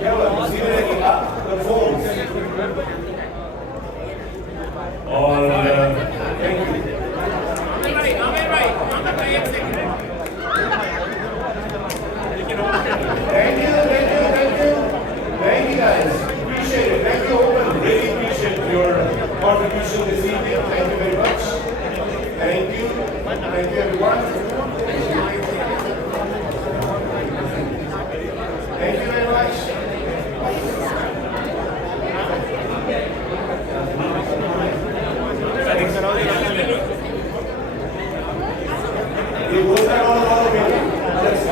Yeah, well, see you later. The phones. All, thank you. Thank you, thank you, thank you. Thank you guys. Appreciate it. Thank you, Open. Really appreciate your contribution this evening. Thank you very much. Thank you. Thank you, everyone. Thank you very much. You both are all over me. Yes.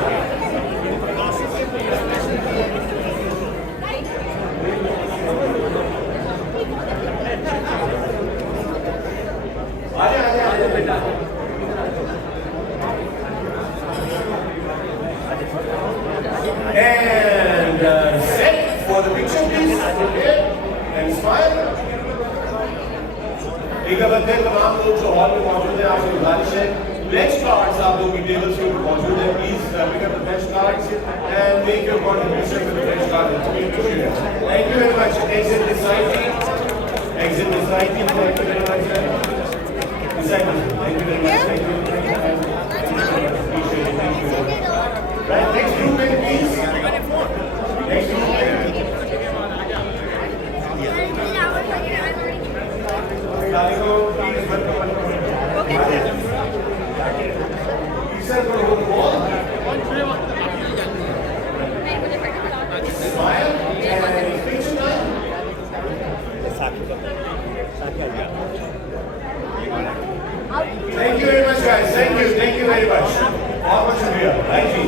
And set for the picture, please. Okay. And smile. एक बार फिर तमाम लोग जो हॉल में मौजूद हैं आपसे गुजारिश है pledge cards आप लोग की टेबल्स के ऊपर मौजूद हैं please pick up the pledge cards and make your contribution with the pledge card. Thank you very much. Exit this side. Exit this side. Thank you very much. Thank you very much. Thank you. Appreciate it. Thank you. Right, next group in, please. Next group in. Go, please, welcome. You said go to the ball. Smile and picture time. Thank you very much, guys. Thank you very much. How much of you? Thank you.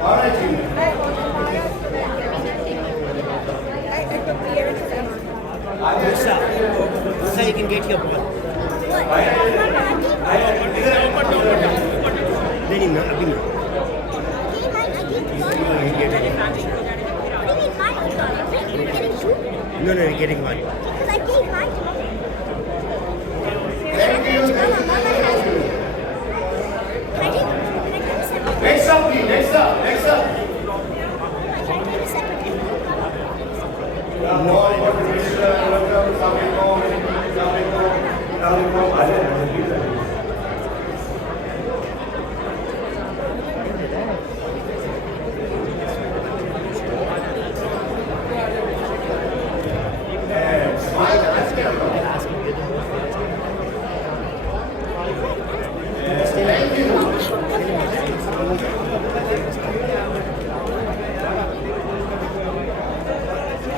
All right, you. Musa, you can get your ball. नहीं मैं अभी नहीं. No, you're getting one. Next up, please. Next up.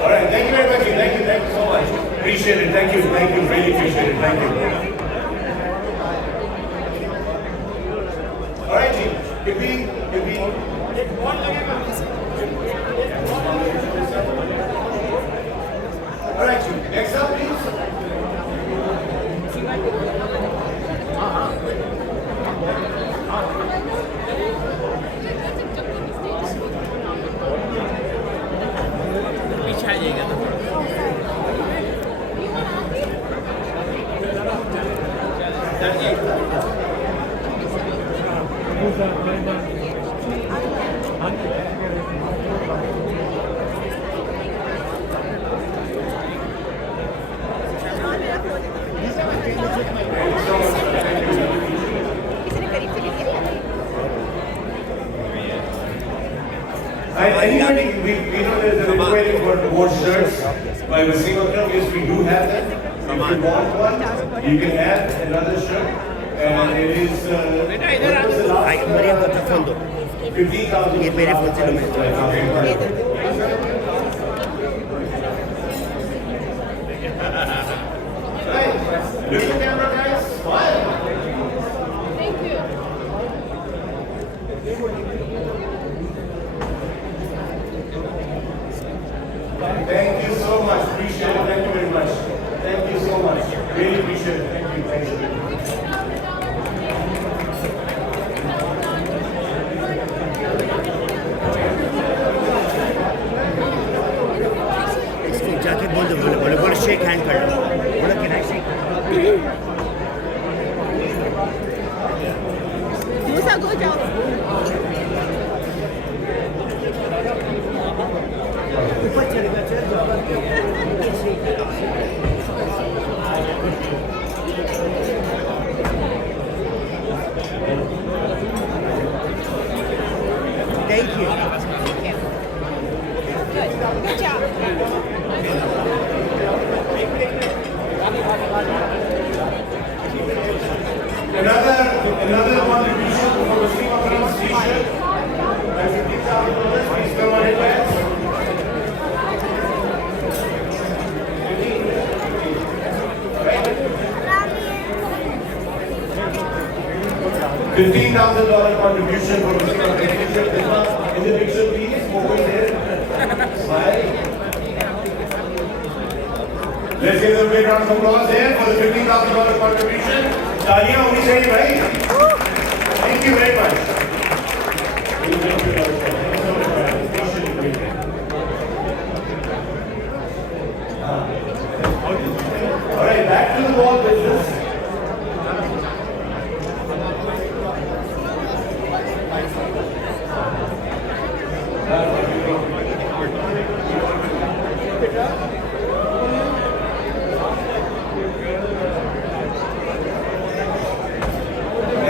All right, thank you very much. Thank you so much. Appreciate it. Thank you, really appreciate it. Thank you. All right, team. Could we? All right, team. Next up, please. पीछे आ जाएगा तो Anybody, we know there's a request for more shirts by Wasim Akram. Yes, we do have them. If you want one, you can have another shirt. And it is, what was the last? Maryam का फोन दो 15,000. ये मेरे फोन से लो मैं Right. Look at the camera, guys. Smile. Thank you so much. Appreciate it. Thank you very much. Thank you so much. Really appreciate it. Thank you. Thank you. इसको जाके बोल दो बोले बोले बोले शेक हैंड कर लो बोले कैन आई शेक दूसरा गो जाओ ऊपर चलेगा चल thank you Good job. Another contribution for Wasim Akram's t-shirt. That's $15,000. Please come on in, guys. $15,000 contribution for Wasim Akram's t-shirt. In the picture, please. Over there. Smile. Let's give them a big round of applause there for the $15,000 contribution. तालियां होनी चाहिए भाई. Thank you very much. All right, back to the ball business.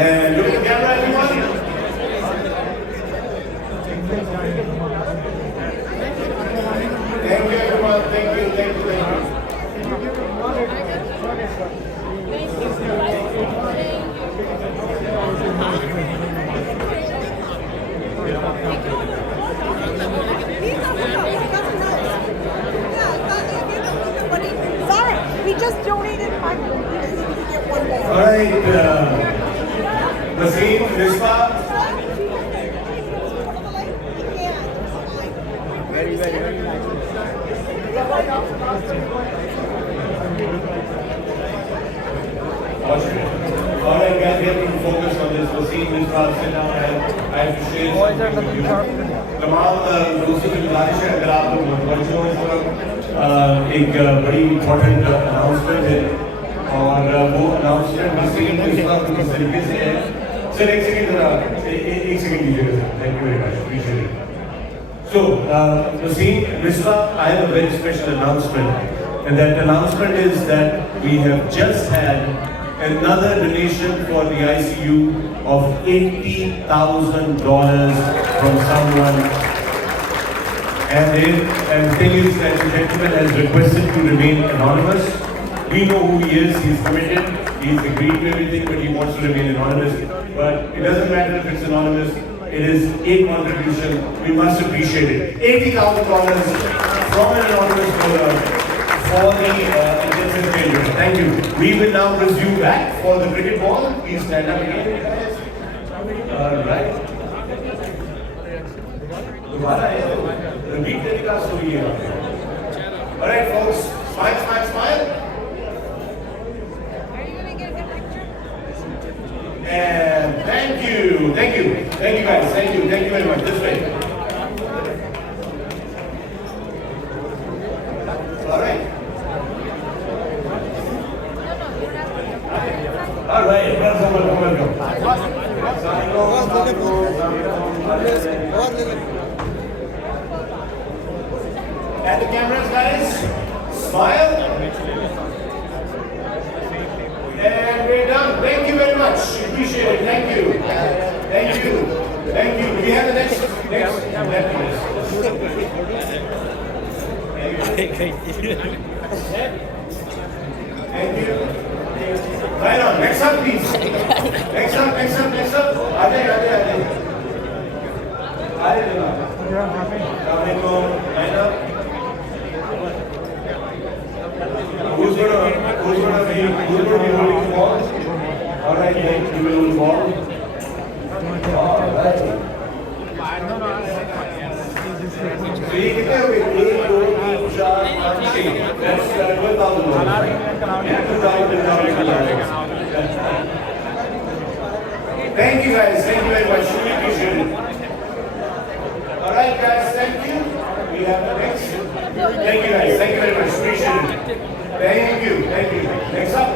And look at the camera, everyone. Thank you, everyone. Thank you, thank you, thank you. Sorry, we just donated 5 million. We can get one more. All right, Wasim, Rispa. very nice All right, guys, we have to focus on this. Wasim, Rispa, sit down. I have to share something with you. तमाम दोस्तों की गुजारिश है अगर आप लोग पहुंचे हो इस वक्त एक बड़ी इम्पोर्टेंट अनाउंसमेंट है और वो अनाउंसमेंट वसीम इस वक्त किस तरीके से है. सर एक सेकंड जरा एक सेकंड दीजिएगा sir. Thank you very much. Appreciate it. So, Wasim, Rispa, I have a very special announcement, and that announcement is that we have just had another donation for the ICU of $80,000 from someone. And the thing is that the gentleman has requested to remain anonymous. We know who he is. He's committed. He's agreed to everything, but he wants to remain anonymous. But it doesn't matter if it's anonymous. It is a contribution. We must appreciate it. $80,000 from an anonymous donor for the intensive failure. Thank you. We will now resume back for the cricket ball. Please stand up again. All right. दोबारा है. Repeat telecast हुई है. All right, folks. Smile, smile, smile. Are you gonna get a good picture? And thank you, thank you, thank you guys, thank you very much. This way. All right. All right, welcome. And the cameras, guys. Smile. And we're done. Thank you very much. Appreciate it. Thank you. Thank you. Thank you. We have the next. Thank you. Right on. Next up, please. Next up. Ade. Line up. Who's gonna be holding the ball? All right, then you will hold the ball. All right. So ये कितने हो गए? 1, 2, 3, 4, 5, 6. That's 12,000 Thank you guys. Thank you very much. Really appreciate it. All right, guys. Thank you. We have the next. Thank you guys. Thank you very much. Appreciate it. Thank you. Next up.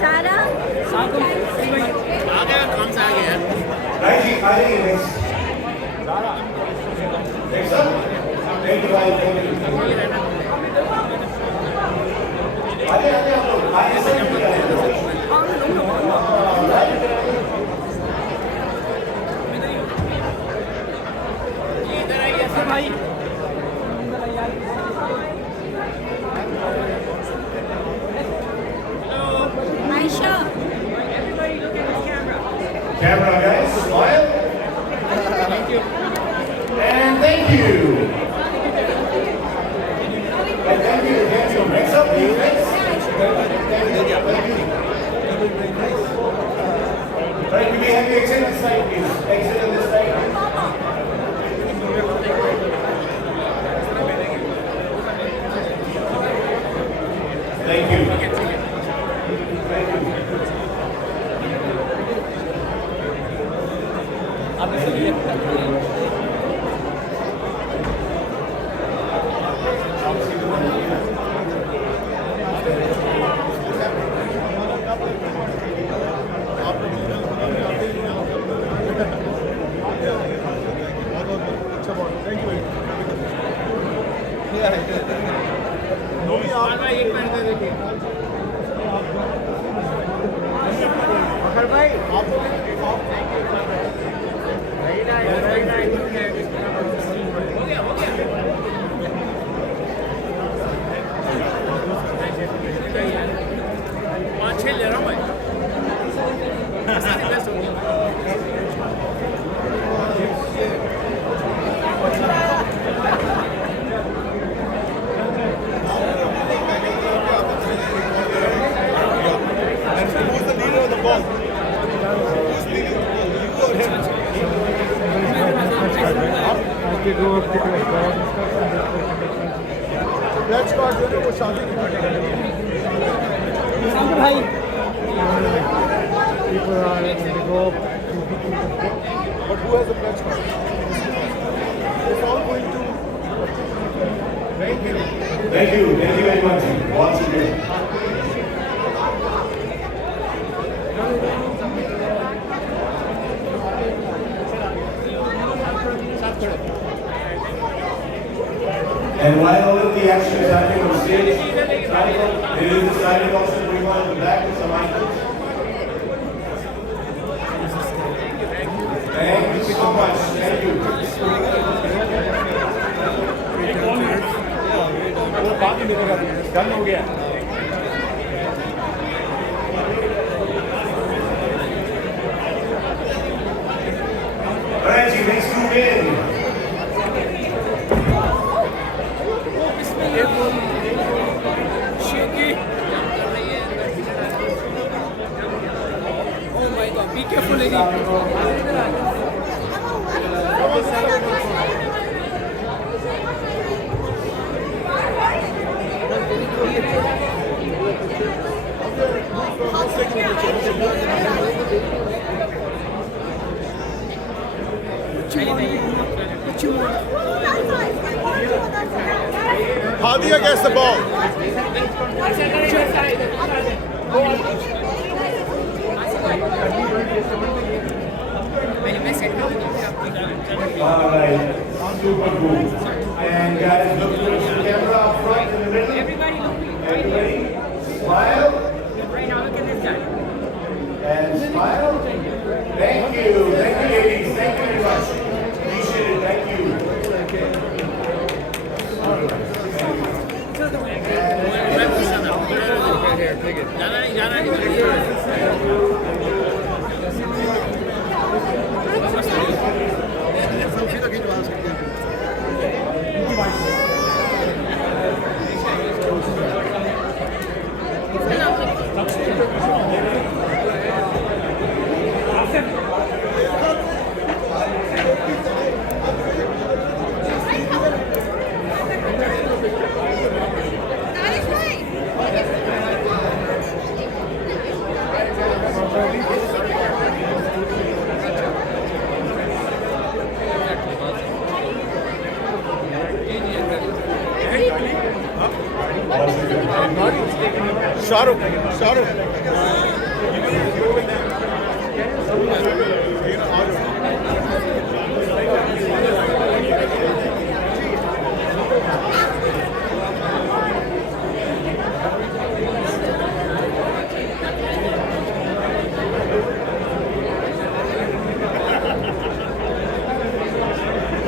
Sarah? Right, जी, आ जाइए next. Next up. Thank you, भाई. Thank you. आगे आप लोग. आगे से भी आए. Aisha. Camera, guys. Smile. And thank you. And thank you. Next up, please. Next. Thank you. Right, do we have the exit this side, please? Exit on this side. Thank you. Thank you very much. Once again. And while all of the action is happening on stage, there is a silent auction going on in the back with some items. Thank you so much. Thank you. Done हो गया. Alright, you next group in. Oh my God! Be careful, lady. Hadia gets the ball. All right, super cool. And guys, look towards the camera up front in the middle. Everybody look. Everybody, smile Right now, look at this guy. and smile. Thank you, ladies. Thank you very much. Appreciate it. Thank you. Shahrukh.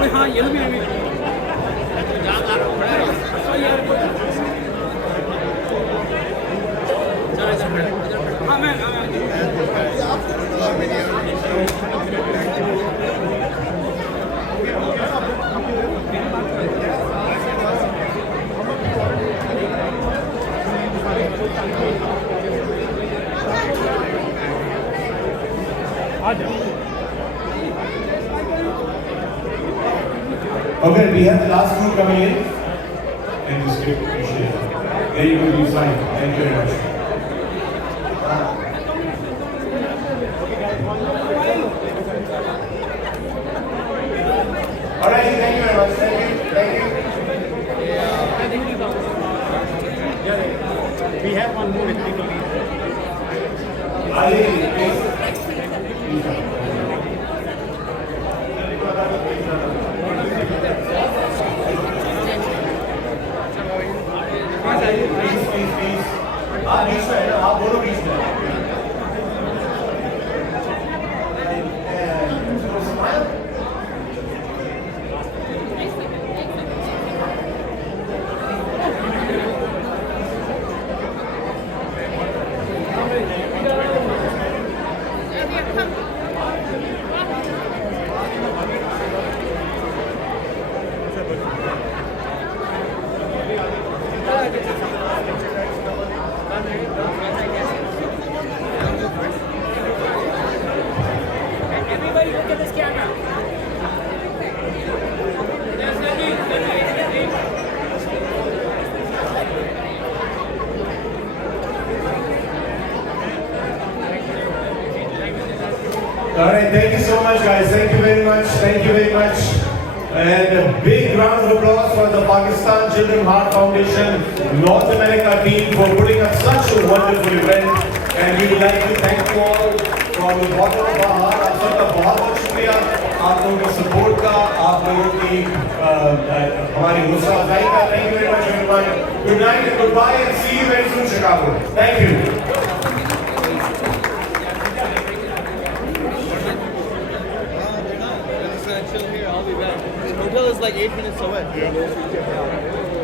Wait, हाँ ये लोग भी हाँ मैं Okay, we have the last group coming in. Thank you, Skip. Appreciate it. Very good, you signed. Thank you very much. All right, thank you very much. Thank you. Thank you. We have one more with people. Ali, please. Please. आप बीच में है ना, आप दोनों बीच में हैं। Smile. Everybody look at this camera. All right, thank you so much, guys. Thank you very much. Thank you very much. And a big round of applause for the Pakistan Children Heart Foundation North America team for putting up such a wonderful event. And we would like to thank you all from the bottom of our heart. आप सबका बहुत शुक्रिया आप लोगों के सपोर्ट का, आप लोगों की हमारी हौसला अफजाई का. Thank you very much, everyone. Good night and goodbye, and see you very soon, Chicago. Thank you. Chill here, I'll be back. The hotel is like 8 minutes away. Yeah.